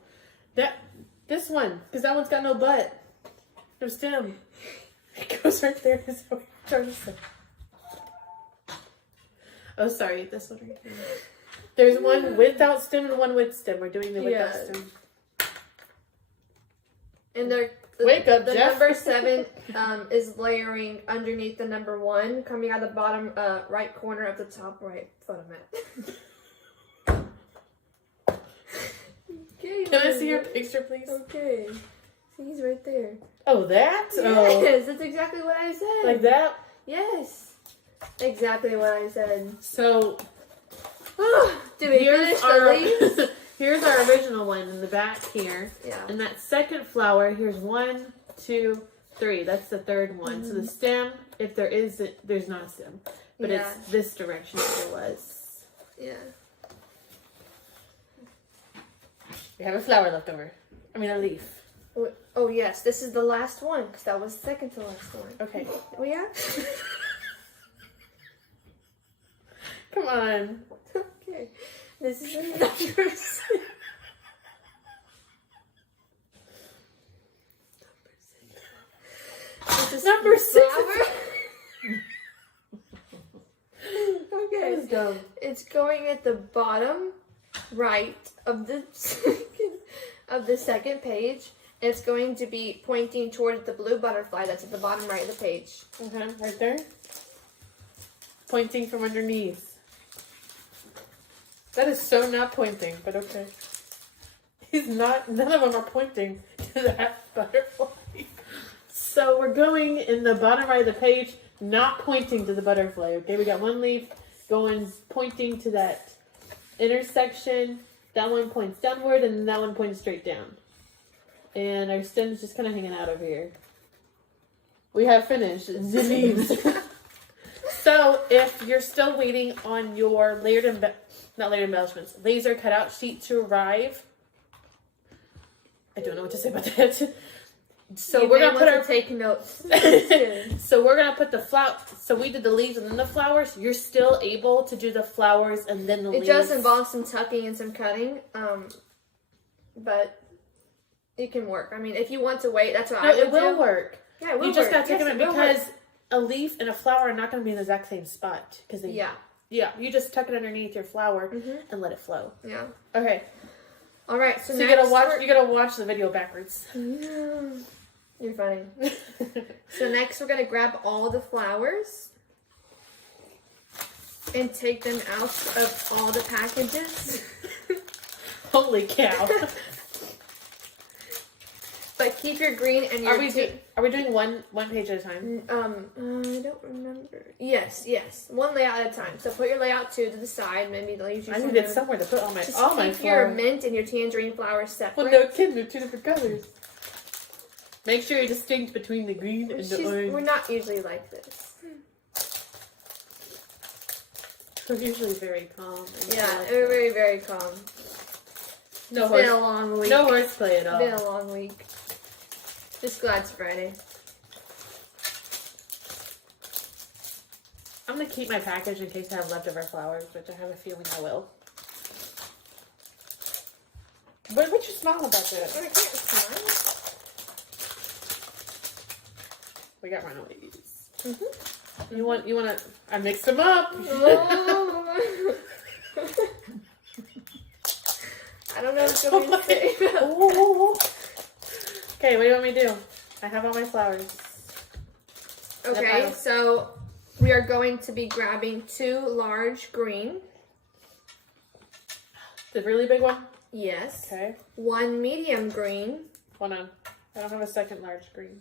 This one, because that one's got no butt. No stem. It goes right there. Is what you're trying to say. Oh, sorry. This one right here. There's one without stem and one with stem. We're doing the without stem. And Wake up, the Jeff. number 7 is layering underneath the number 1, coming out of the bottom right corner of the top right photomat. Okay. Can I see your picture, please? Okay. See, he's right there. Oh, that? Yes, Oh. that's exactly what I said. Like that? Yes. Exactly what I said. So, Did we finish the leaves? Here's our original one in the back here. Yeah. And that second flower, here's 1, 2, 3. That's the third one. So the stem, if there is, there's not a stem. But it's this direction that there was. Yeah. We have a flower left over. I mean, a leaf. Oh, yes. This is the last one, because that was the second to last one. Okay. We are? Come on. Okay. This is number 6. This is Number 6. flower. Okay. Let's go. It's going at the bottom right of the second page. It's going to be pointing toward the blue butterfly that's at the bottom right of the page. Okay, right there. Pointing from underneath. That is so not pointing, but okay. He's not, none of them are pointing to that butterfly. So we're going in the bottom right of the page, not pointing to the butterfly. Okay, we got one leaf going, pointing to that intersection. That one points downward, and that one points straight down. And our stem's just kind of hanging out over here. We have finished the leaves. So if you're still waiting on your not layered embellishments, laser cutout sheet to arrive, I don't know what to say about that. So we're gonna put our take notes. So we're gonna put the flower. So we did the leaves and then the flowers. You're still able to do the flowers and then the leaves. It does involve some tucking and some cutting, but it can work. I mean, if you want to wait, that's what I would do. It will work. Yeah, it will You just work. gotta take Yes, them it in will because work. a leaf and a flower are not gonna be in the exact same spot because they. Yeah. You just tuck it underneath your flower and let it flow. Yeah. Okay. All right. So you next gotta watch the video backwards. Yeah. You're funny. So next we're gonna grab all the flowers and take them out of all the packages. Holy cow! But keep your green and your. Are we doing one page at a time? I don't remember. Yes. One layout at a time. So put your layout 2 to the side. Maybe they'll use you. I need it somewhere to put all my Just my keep your flowers. mint and your tangerine flowers separate. Well, no kidding, they're 2 different colors. Make sure you're distinct between the green and the orange. We're not usually like this. We're usually very calm. Yeah, we're very, very calm. No It's been a long week. No horseplay at all. It's been a long week. Just glad it's Friday. I'm gonna keep my package in case I have leftover flowers, which I have a feeling I will. What you smiling about that? I can't smile. We got runaways. You want to? I mixed them up. Oh. I don't know what you're going to say. Okay, what do you want me to do? I have all my flowers. Okay, so we are going to be grabbing 2 large green. The really big one? Yes. Okay. 1 medium green. Hold on. I don't have a second large green.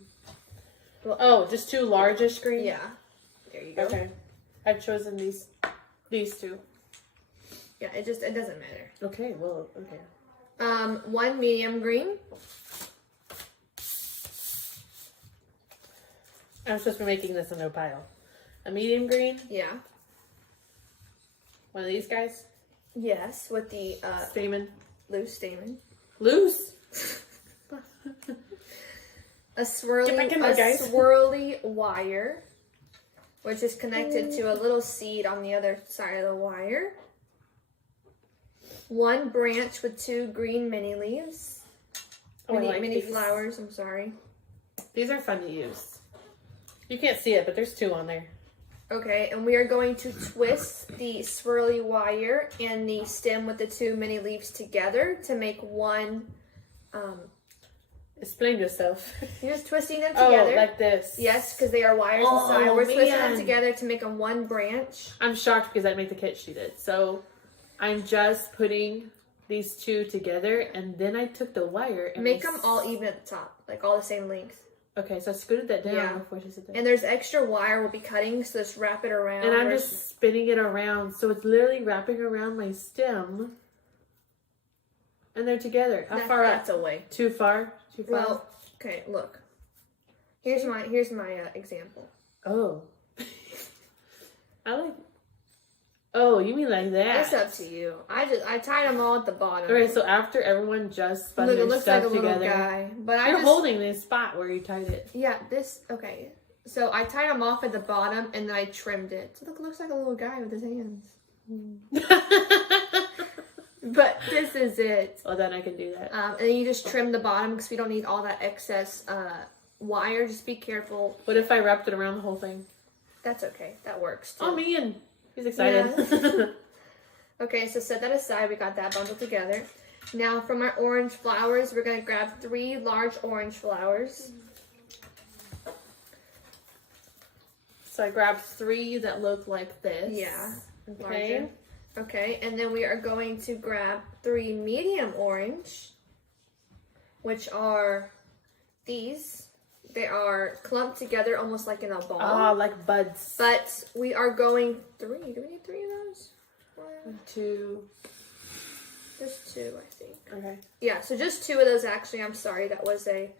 Oh, just 2 largest green? Yeah. There you go. Okay. I've chosen these 2. Yeah, it doesn't matter. Okay, well, okay. 1 medium green. I'm supposed to be making this a no pile. A medium green. Yeah. One of these guys. Yes, with the Stamen. loose stamen. Loose. A swirly wire, which is connected to a little seed on the other side of the wire. One branch with 2 green mini leaves. Mini flowers, I'm sorry. These are fun to use. You can't see it, but there's 2 on there. Okay, and we are going to twist the swirly wire and the stem with the 2 mini leaves together to make one. Explain yourself. You're just twisting them together. Oh, like this. Yes, because they are wires inside. We're twisting them together to make them one branch. I'm shocked because I didn't make the kit she did. So I'm just putting these 2 together, and then I took the wire and make them all even at the top, like all the same length. Okay, so I scooted that down before she said that. And there's extra wire we'll be cutting, so just wrap it around. And I'm just spinning it around, so it's literally wrapping around my stem. And they're together. How far That's away. Too far? Too far? Well, okay, look. Here's my example. Oh. I like. Oh, you mean like that? It's up to you. I tied them all at the bottom. Okay, so after everyone just spun their stuff like a together, little guy, but you're holding this spot where you tied it. Yeah, okay. So I tied them off at the bottom and then I trimmed it. So look, it looks like a little guy with his hands. But this is it. Well, then I can do that. And then you just trim the bottom because we don't need all that excess wire. Just be careful. What if I wrapped it around the whole thing? That's okay. That works too. Oh man, he's excited. Yeah. Okay, so set that aside. We got that bundled together. Now from our orange flowers, we're going to grab 3 large orange flowers. So I grabbed 3 that look like this. Yeah. Okay. Larger. Okay, and then we are going to grab 3 medium orange, which are these. They are clumped together almost like in a ball. Ah, like buds. But we are going 3. Do we need 3 of those? 1, 2. Just 2, I think. Okay. Yeah, so just 2 of those actually. I'm sorry, that was a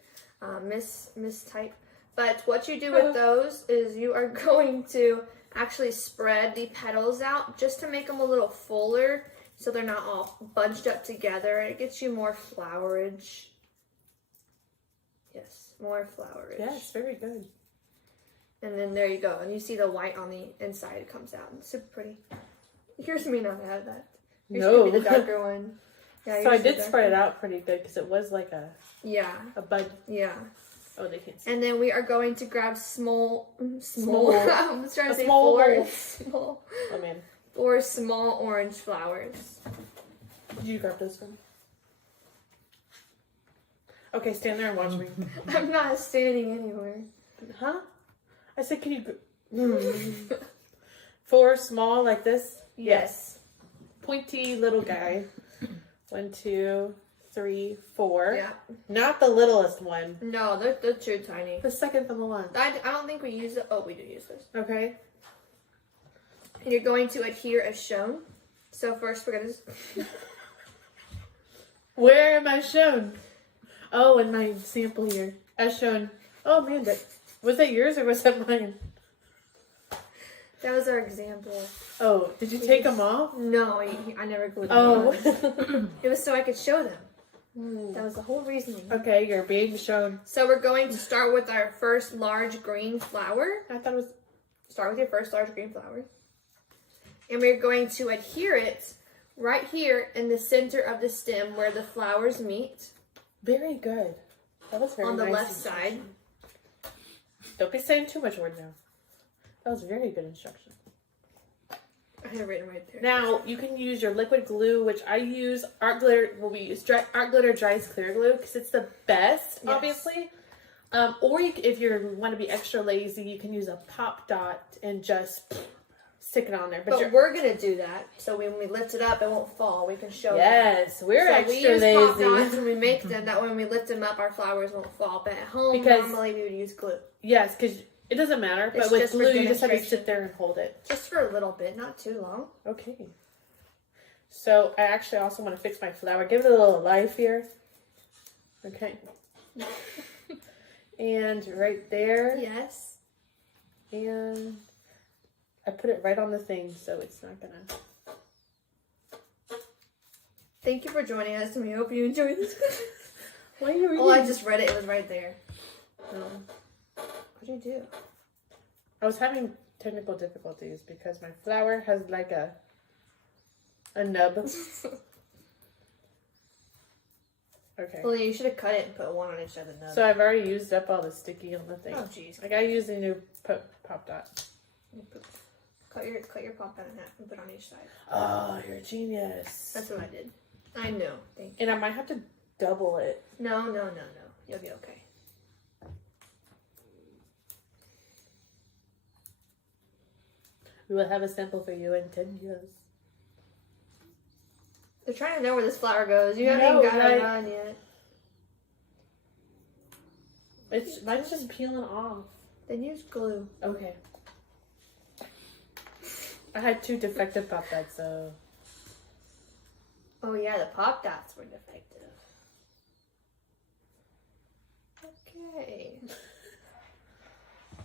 mistype. But what you do with those is you are going to actually spread the petals out just to make them a little fuller so they're not all bunched up together. It gets you more flowerage. Yes, more flowerage. Yes, very good. And then there you go. And you see the white on the inside. It comes out. It's super pretty. Yours may not have that. Yours could be the darker one. Yeah, so I did spread it out pretty good because it was like a bud. Yeah. Oh, they can't see. And then we are going to grab small. I was trying to say small 4 small. Oh man. 4 small orange flowers. Did you grab this one? Okay, stand there and watch me. I'm not standing anywhere. Huh? I said, can you... 4 small like this? Yes. Pointy little guy. 1, 2, 3, 4. Yeah. Not the littlest one. No, they're too tiny. The second from the one. I don't think we use it. Oh, we do use this. Okay. And you're going to adhere as shown. So first we're going to... Where am I shown? Oh, in my sample here. As shown. Oh, man. Was that yours or was that mine? That was our example. Oh, did you take them off? No, I never glued them on. It was so I could show them. That was the whole reasoning. Okay, you're being shown. So we're going to start with our first large green flower. I thought it was... Start with your first large green flower. And we're going to adhere it right here in the center of the stem where the flowers meet. Very good. That was very nice. On the left side. Don't be saying too much word now. That was very good instruction. I had it written right there. Now, you can use your liquid glue, which I use art glitter. Well, we use art glitter dries clear glue because it's the best, obviously. Or if you want to be extra lazy, you can use a pop dot and just stick it on there. But we're going to do that. So when we lift it up, it won't fall. We can show Yes, them. we're extra lazy. We use pop dots when we make them. That way when we lift them up, our flowers won't fall. But at home, normally we would use glue. Yes, because it doesn't matter. But with glue, you just have to sit there and hold it. Just for a little bit, not too long. Okay. So I actually also want to fix my flower. Give it a little life here. Okay. And right there. Yes. And I put it right on the thing, so it's not gonna... Thank you for joining us, and we hope you enjoyed this. Why are you reading? Oh, I just read it. It was right there. No. What'd you do? I was having technical difficulties because my flower has like a nub. Okay. Well, you should have cut it and put one on each of the nubs. So I've already used up all the sticky on the thing. Oh, jeez. I gotta use a new pop dot. Cut your pop dot in half and put on each side. Oh, you're a genius. That's what I did. I know. Thank you. And I might have to double it. No. You'll be okay. We will have a sample for you in 10 years. They're trying to know where this flower goes. You haven't No, even got it like- on yet. Mine's just peeling off. Then use glue. Okay. I had 2 defective pop dots, so... Oh yeah, the pop dots were defective. Okay.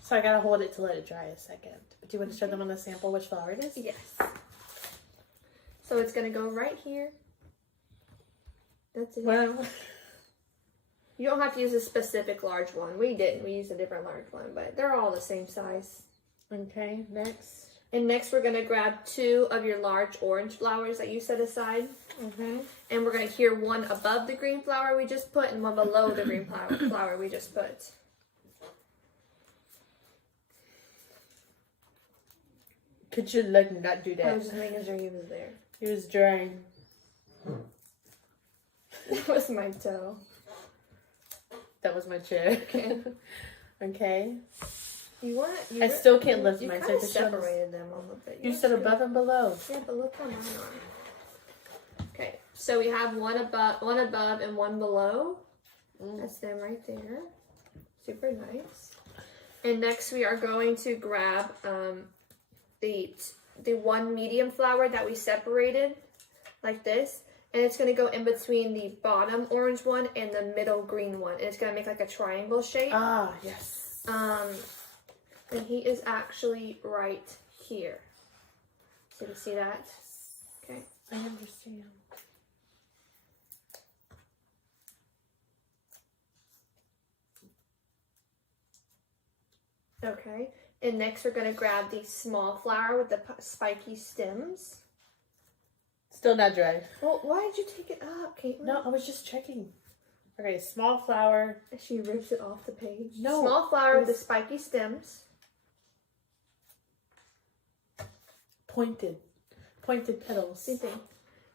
So I gotta hold it to let it dry a second. But do you want to show them on the sample which flower it is? Yes. So it's gonna go right here. That's it. Well, You don't have to use a specific large one. We didn't. We used a different large one, but they're all the same size. okay, next. And next we're gonna grab 2 of your large orange flowers that you set aside. And we're gonna hear one above the green flower we just put and one below the green flower we just put. Could you like not do I that? was just making sure he was there. He was drying. That was my toe. That was my chair. Okay. Okay. I I still can't lift you mine. kind of So it shows. separated them a little bit. You That's said good. above and below. Yeah, but look how mine are. Okay, so we have one above, and one below. That's them right there. Super nice. And next we are going to grab the one medium flower that we separated like this. And it's going to go in between the bottom orange one and the middle green one. And it's going to make like a triangle shape. Ah, yes. And he is actually right here. So you see that? Okay. I understand. Okay. And next we're going to grab the small flower with the spiky stems. Still not dry. Well, why did you take it up, Caitlin? No, I was just checking. Okay, small flower. She rips it off the page. No, Small flower with the it's- spiky stems. Pointed petals. Same thing.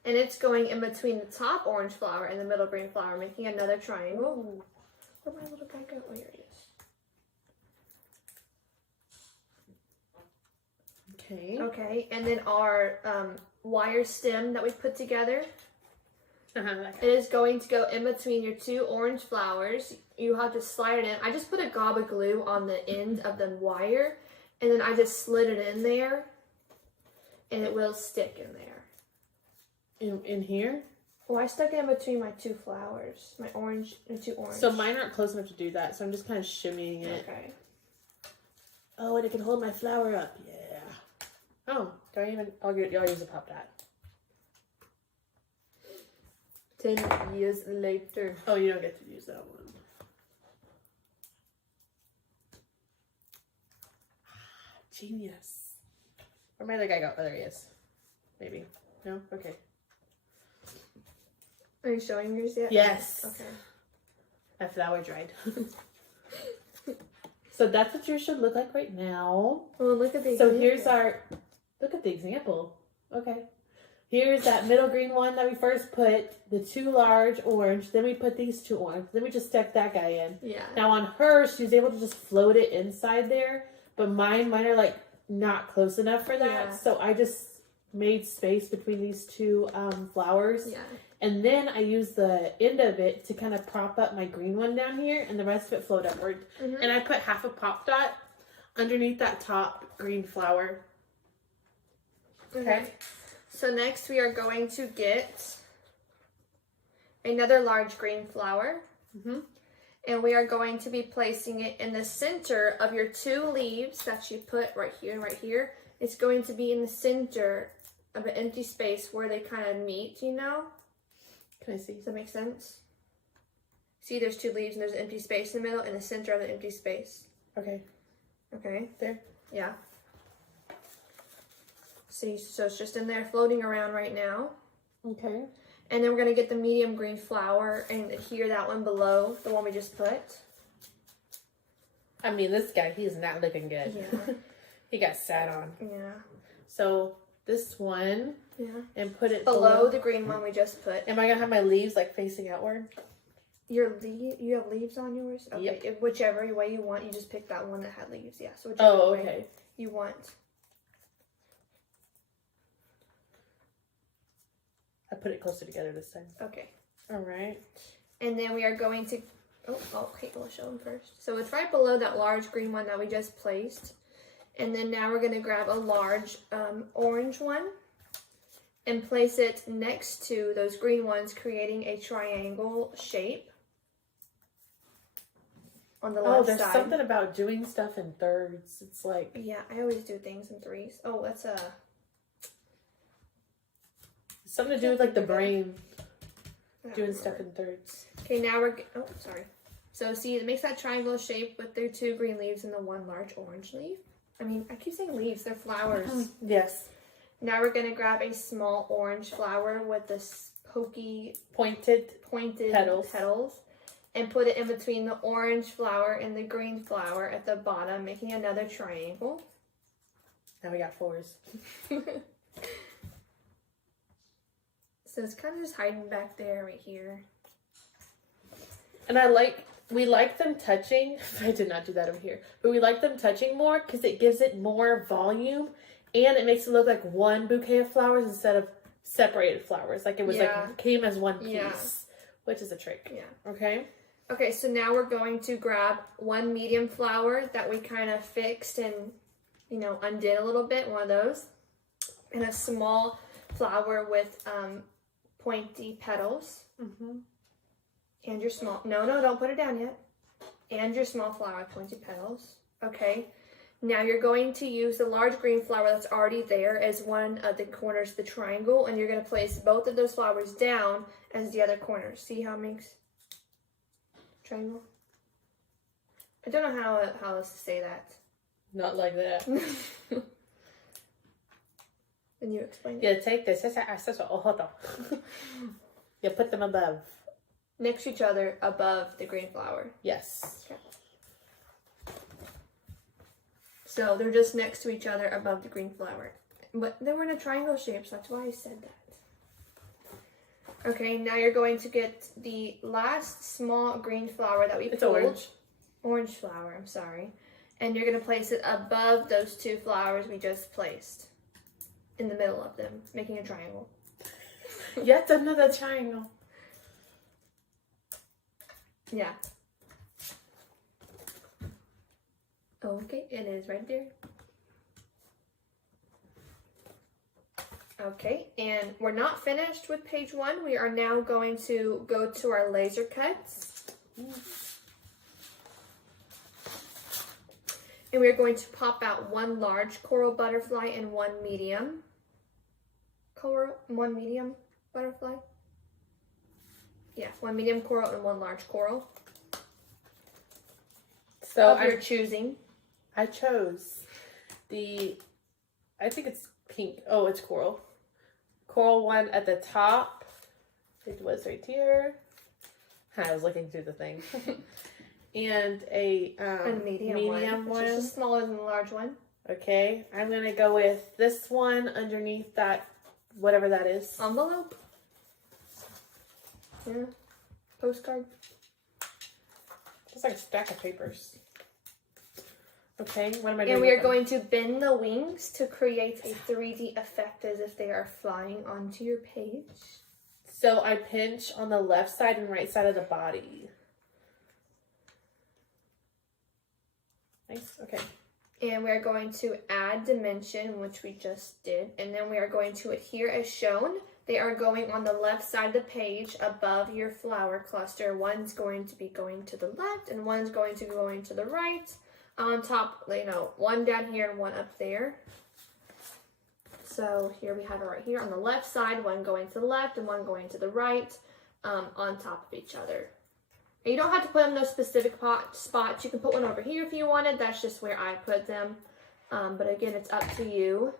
And it's going in between the top orange flower and the middle green flower, making another triangle. Ooh. Where'd my little guy go? Oh, here he is. Okay. Okay, and then our wire stem that we put together, it is going to go in between your 2 orange flowers. You have to slide it in. I just put a gob of glue on the end of the wire, and then I just slid it in there, and it will stick in there. In here? Well, I stuck it in between my 2 flowers, my 2 orange. So mine aren't close enough to do that, so I'm just kind of shimmying it. Okay. Oh, and it can hold my flower up. Yeah. Oh, don't even. I'll use a pop dot. 10 years later. Oh, you don't get to use that one. Genius. Where'd my other guy go? Oh, there he is. Maybe. No? Okay. Are you showing yours yet? Yes. Okay. My flower dried. So that's what yours should look like right now. Well, look at the So example. here's our, look at the example. Okay. Here's that middle green one that we first put, the 2 large orange, then we put these 2 orange, then we just stuck that guy in. Yeah. Now on her, she was able to just float it inside there, but mine are like not close enough for that. Yeah. So I just made space between these 2 flowers. Yeah. And then I used the end of it to kind of prop up my green one down here, and the rest of it flowed upward. Mhm. And I put half a pop dot underneath that top green flower. Okay. So next we are going to get another large green flower. Mm-hmm. And we are going to be placing it in the center of your 2 leaves that you put right here and right here. It's going to be in the center of an empty space where they kind of meet, you know? Can I see? Does that make sense? See, there's 2 leaves and there's an empty space in the middle, in the center of the empty space. Okay. Okay? There. Yeah. See, so it's just in there floating around right now. Okay. And then we're going to get the medium green flower and adhere that one below the one we just put. I mean, this guy, he's not looking good. Yeah. He got sat on. Yeah. So this one, Yeah. and put it Below the green one we just put. Am I gonna have my leaves like facing outward? You have leaves on yours? Okay. Yep. Whichever way you want, you just pick that one that had leaves. Yeah. So whichever way Okay. you want. I put it closer together this time. Okay. All right. And then we are going to, okay, we'll show them first. So it's right below that large green one that we just placed. And then now we're going to grab a large orange one and place it next to those green ones, creating a triangle shape on the left there's side. something about doing stuff in thirds. It's like, Yeah, I always do things in 3s. Oh, that's something to do with like the brain, doing stuff in thirds. Okay, now sorry. So see, it makes that triangle shape with their 2 green leaves and the 1 large orange leaf. I mean, I keep saying leaves, they're flowers. Yes. Now we're going to grab a small orange flower with this pokey, Pointed petals and put it in between the orange flower and the green flower at the bottom, making another triangle. Now we got 4s. So it's kind of just hiding back there right here. And we like them touching. I did not do that over here. But we like them touching more because it gives it more volume. And it makes it look like one bouquet of flowers instead of separated flowers. Like it was like came as one piece, which is a trick. Yeah. Okay. Okay, so now we're going to grab 1 medium flower that we kind of fixed and, undid a little bit, one of those. And a small flower with pointy petals. Mm-hmm. And your small, no, don't put it down yet. And your small flower with pointy petals. Okay. Now you're going to use the large green flower that's already there as one of the corners of the triangle, and you're going to place both of those flowers down as the other corners. See how it makes triangle? I don't know how else to say that. Not like that. Then you explain it. Yeah, take this. Yeah, put them above. Next to each other above the green flower. Yes. Okay. So they're just next to each other above the green flower. But they were in a triangle shape, so that's why I said that. Okay, now you're going to get the last small green flower that we pulled. Orange. Orange flower, I'm sorry. And you're going to place it above those 2 flowers we just placed. In the middle of them, making a triangle. Yet another triangle. Yeah. Okay, it is right there. Okay, and we're not finished with page 1. We are now going to go to our laser cuts. And we're going to pop out 1 large coral butterfly and 1 medium coral, 1 medium butterfly. Yeah, 1 medium coral and 1 large coral. So of your choosing. I chose I think it's pink. Oh, it's coral. Coral one at the top. It was right here. I was looking through the thing. And a medium one. Which is smaller than the large one. Okay, I'm going to go with this one underneath that, whatever that is. Envelope. Yeah. Postcard. It's like a stack of papers. Okay, what am I doing? And we are going to bend the wings to create a 3D effect as if they are flying onto your page. So I pinch on the left side and right side of the body. Nice, okay. And we are going to add dimension, which we just did. And then we are going to adhere as shown They are going on the left side of the page above your flower cluster. One's going to be going to the left and one's going to be going to the right. On top, one down here and one up there. So here we have it right here on the left side, one going to the left and one going to the right, on top of each other. And you don't have to put them in those specific spots. You can put one over here if you wanted. That's just where I put them. But again, it's up to you.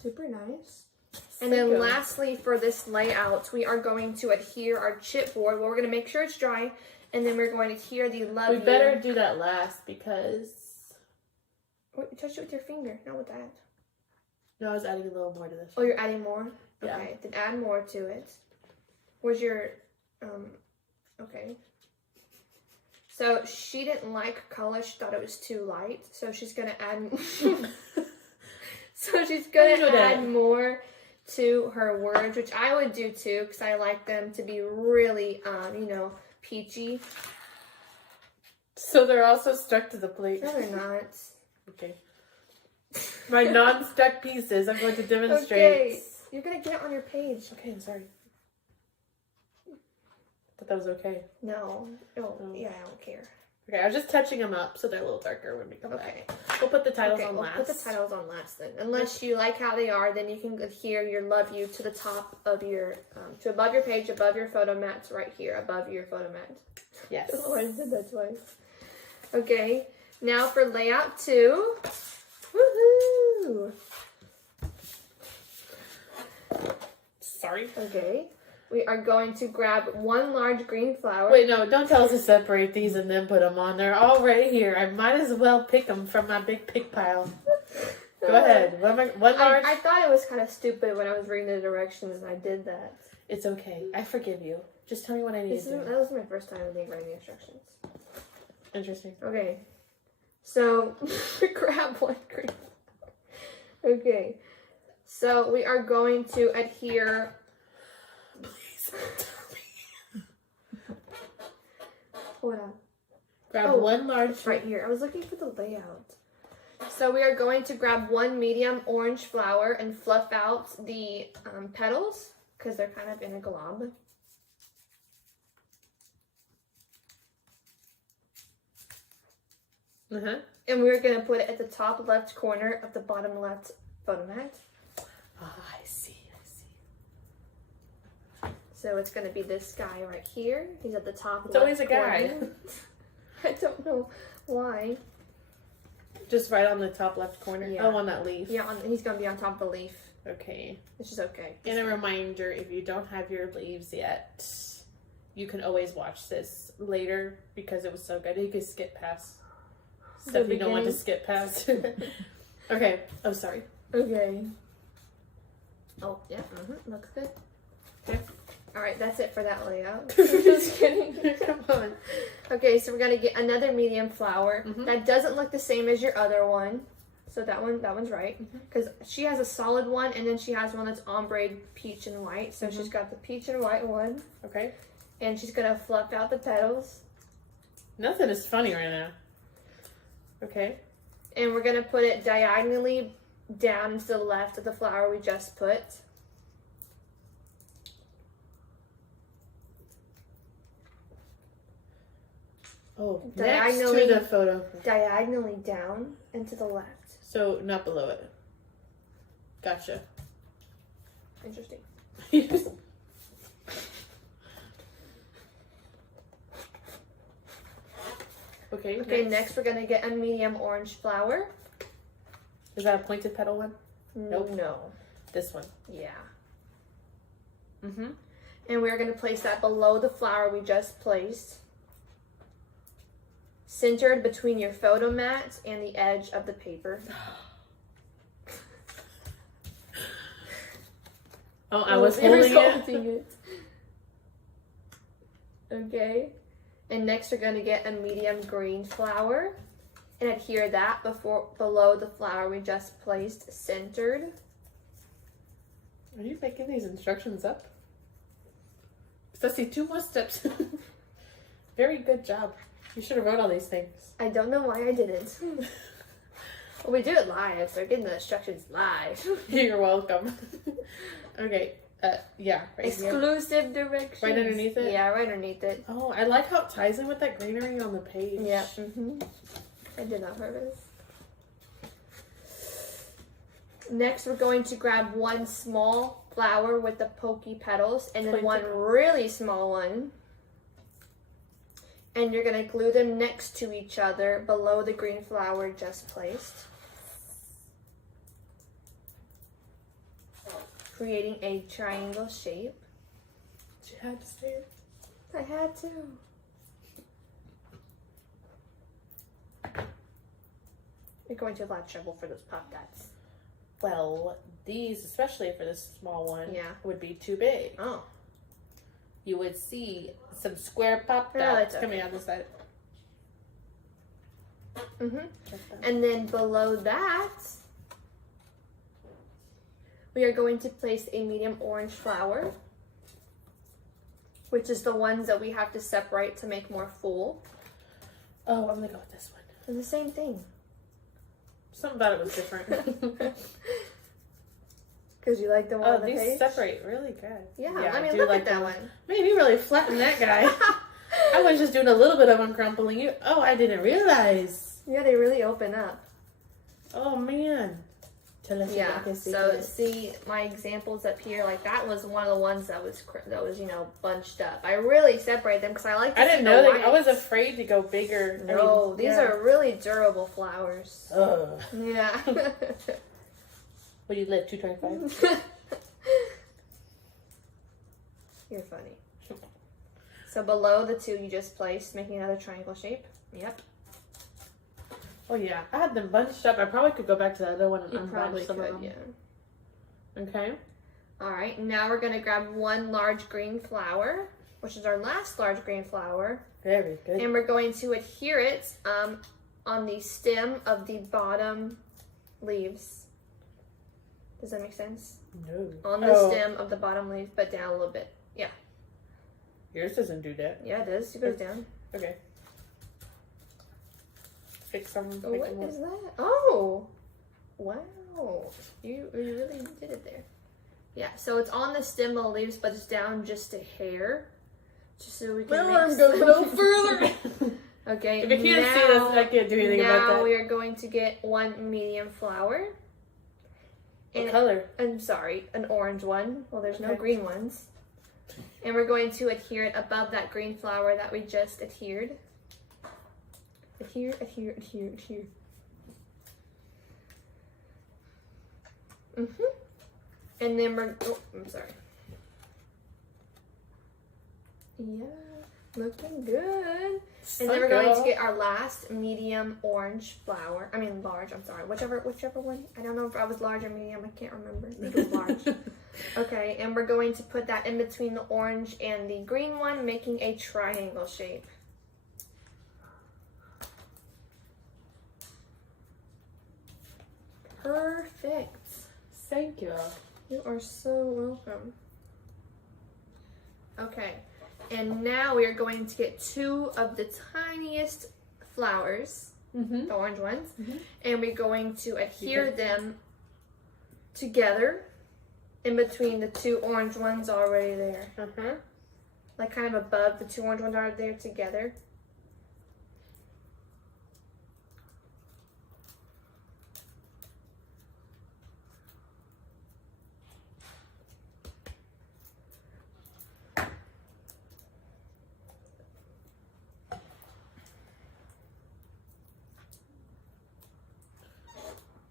Super nice. And then lastly, for this layout, we are going to adhere our chipboard. Well, we're going to make sure it's dry, and then we're going to adhere the love you. We better do that last because... Wait, you touched it with your finger, not with that. No, I was adding a little more to this. Oh, you're adding more? Yeah. Okay, then add more to it. Where's your... okay. So she didn't like color. She thought it was too light. So she's going to add... So she's going to add more to her words, which I would do too, because I like them to be really, peachy. So they're also stuck to the plate. No, they're not. Okay. My non-stuck pieces, I'm going to demonstrate. Okay. You're going to get it on your page. Okay, I'm sorry. Thought that was okay. No. Oh, yeah, I don't care. Okay, I was just touching them up so they're a little darker when we come back. We'll put the titles on last. Put the titles on last then. Unless you like how they are, then you can adhere your love you to the top of your, to above your page, above your photo mats, right here, above your photo mat. Yes. Oh, I did that twice. Okay, now for layout 2. Woohoo! Sorry. Okay. We are going to grab one large green flower. Wait, no, don't tell us to separate these and then put them on. They're all right here. I might as well pick them from my big pick pile. Go ahead. One large. I thought it was kind of stupid when I was reading the directions and I did that. It's okay. I forgive you. Just tell me what I need to do. That was my first time reading the instructions. Interesting. Okay. So, grab one green. Okay. So, we are going to adhere... Please tell me. Hold on. Grab one large. It's right here. I was looking for the layout. So we are going to grab one medium orange flower and fluff out the petals because they're kind of in a glob. And we're going to put it at the top left corner of the bottom left photo mat. Ah, I see. So it's going to be this guy right here. He's at the top It's always a guy. I don't know why. Just right on the top left corner? Yeah. Oh, on that leaf. Yeah, he's going to be on top of the leaf. Okay. Which is okay. And a reminder, if you don't have your leaves yet, you can always watch this later because it was so good. You can skip past stuff you don't want to skip past. Okay. Oh, sorry. Okay. Oh, yeah. Looks good. Okay. All right, that's it for that layout. I'm just kidding. Come on. Okay, so we're gonna get another medium flower that doesn't look the same as your other one. So that one's right because she has a solid one, and then she has one that's ombre peach and white. So she's got the peach and white one. Okay. And she's gonna fluff out the petals. Nothing is funny right now. Okay. And we're gonna put it diagonally down to the left of the flower we just put. Oh, diagonally, next to the photo. Diagonally down and to the left. So, not below it. Gotcha. Interesting. Okay, next we're going to get a medium orange flower. Is that a pointed petal one? Nope. No. This one? Yeah. And we're going to place that below the flower we just placed. Centered between your photo mat and the edge of the paper. Oh, I was holding it. Okay. And next we're going to get a medium green flower and adhere that below the flower we just placed, centered. Are you making these instructions up? Because I see 2 more steps. Very good job. You should have wrote all these things. I don't know why I didn't. Well, we do it live, so we're getting the instructions live. You're welcome. Okay. Yeah. Right here. Exclusive directions. Right underneath it? Yeah, right underneath it. Oh, I like how it ties in with that greenery on the page. Yeah. I did on purpose. Next, we're going to grab one small flower with the pokey petals and then one really small one. And you're going to glue them next to each other below the green flower just placed, creating a triangle shape. You had to say it. I had to. You're going to have a lot of trouble for those pop dots. Well, these, especially for this small one, Yeah. would be too big. Oh. You would see some square pop Oh, dots that's okay. coming out the side. And then below that, we are going to place a medium orange flower, which is the ones that we have to separate to make more full. Oh, I'm gonna go with this one. They're the same thing. Something about it was different. Because you like the one on the these page? separate really good. Yeah, I I mean, do look like at that them. one. Man, you really flattened that guy. I was just doing a little bit of uncrumpling. You. Oh, I didn't realize. Yeah, they really open up. Oh man. Yeah. So see my examples up here, like that was one of the ones that was bunched up. I really separate them because I like. To I didn't see know the that. I was whites. afraid to go bigger. No, these are really durable flowers. Ugh. Yeah. What you lit 225? You're funny. So below the two you just placed, making another triangle shape. Yep. Oh yeah, I had them bunched up. I probably could go back to the other one and You probably unbunch some of could, them. yeah. Okay. All right, now we're gonna grab one large green flower, which is our last large green flower, Very good. and we're going to adhere it on the stem of the bottom leaves. Does that make sense? No. On the stem of the bottom leaves, but down a little bit. Yeah. Yours doesn't do that. Yeah, it does. It goes down. Okay. Fix them. Oh, what is that? Oh, wow! You really did it there. Yeah. So it's on the stem of the leaves, but it's down just a hair, just so we can. My make arm goes no some- further. Okay. If you can't see this, I can't do anything about Now that. we are going to get one medium flower. What color? I'm sorry, an orange one. Well, there's no Okay. green ones. And we're going to adhere it above that green flower that we just adhered. Adhere, adhere, adhere, adhere. And then we're, oh, I'm sorry. Yeah, looking good. And then we're going to get our last medium orange flower. I mean large, I'm sorry. Whichever one. I don't know if I was large or medium. I can't remember. I think it was large. Okay, and we're going to put that in between the orange and the green one, making a triangle shape. Perfect. Thank you. You are so welcome. Okay, and now we are going to get two of the tiniest flowers, the orange ones, and we're going to adhere them together in between the two orange ones already there. Like kind of above the two orange ones are there together.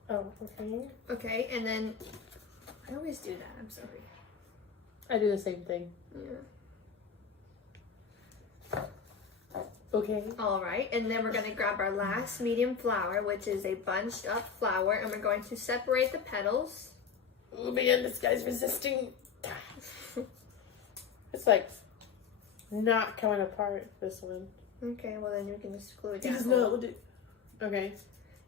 Oh, okay. Okay, and then I always do that. I'm sorry. I do the same thing. Yeah. Okay. All right, and then we're going to grab our last medium flower, which is a bunched up flower, and we're going to separate the petals. Oh man, this guy's resisting. It's like not coming apart, this one. Okay, well then you can just glue it down. He's not. Okay.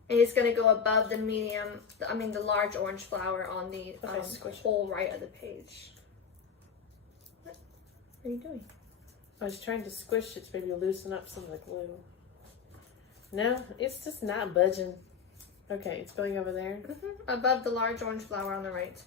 And it's going to go above the medium, the large orange flower on the Okay, squish it. whole right of the page. What are you doing? I was trying to squish it to maybe loosen up some of the glue. No, it's just not budging. Okay, it's going over there. Above the large orange flower on the right.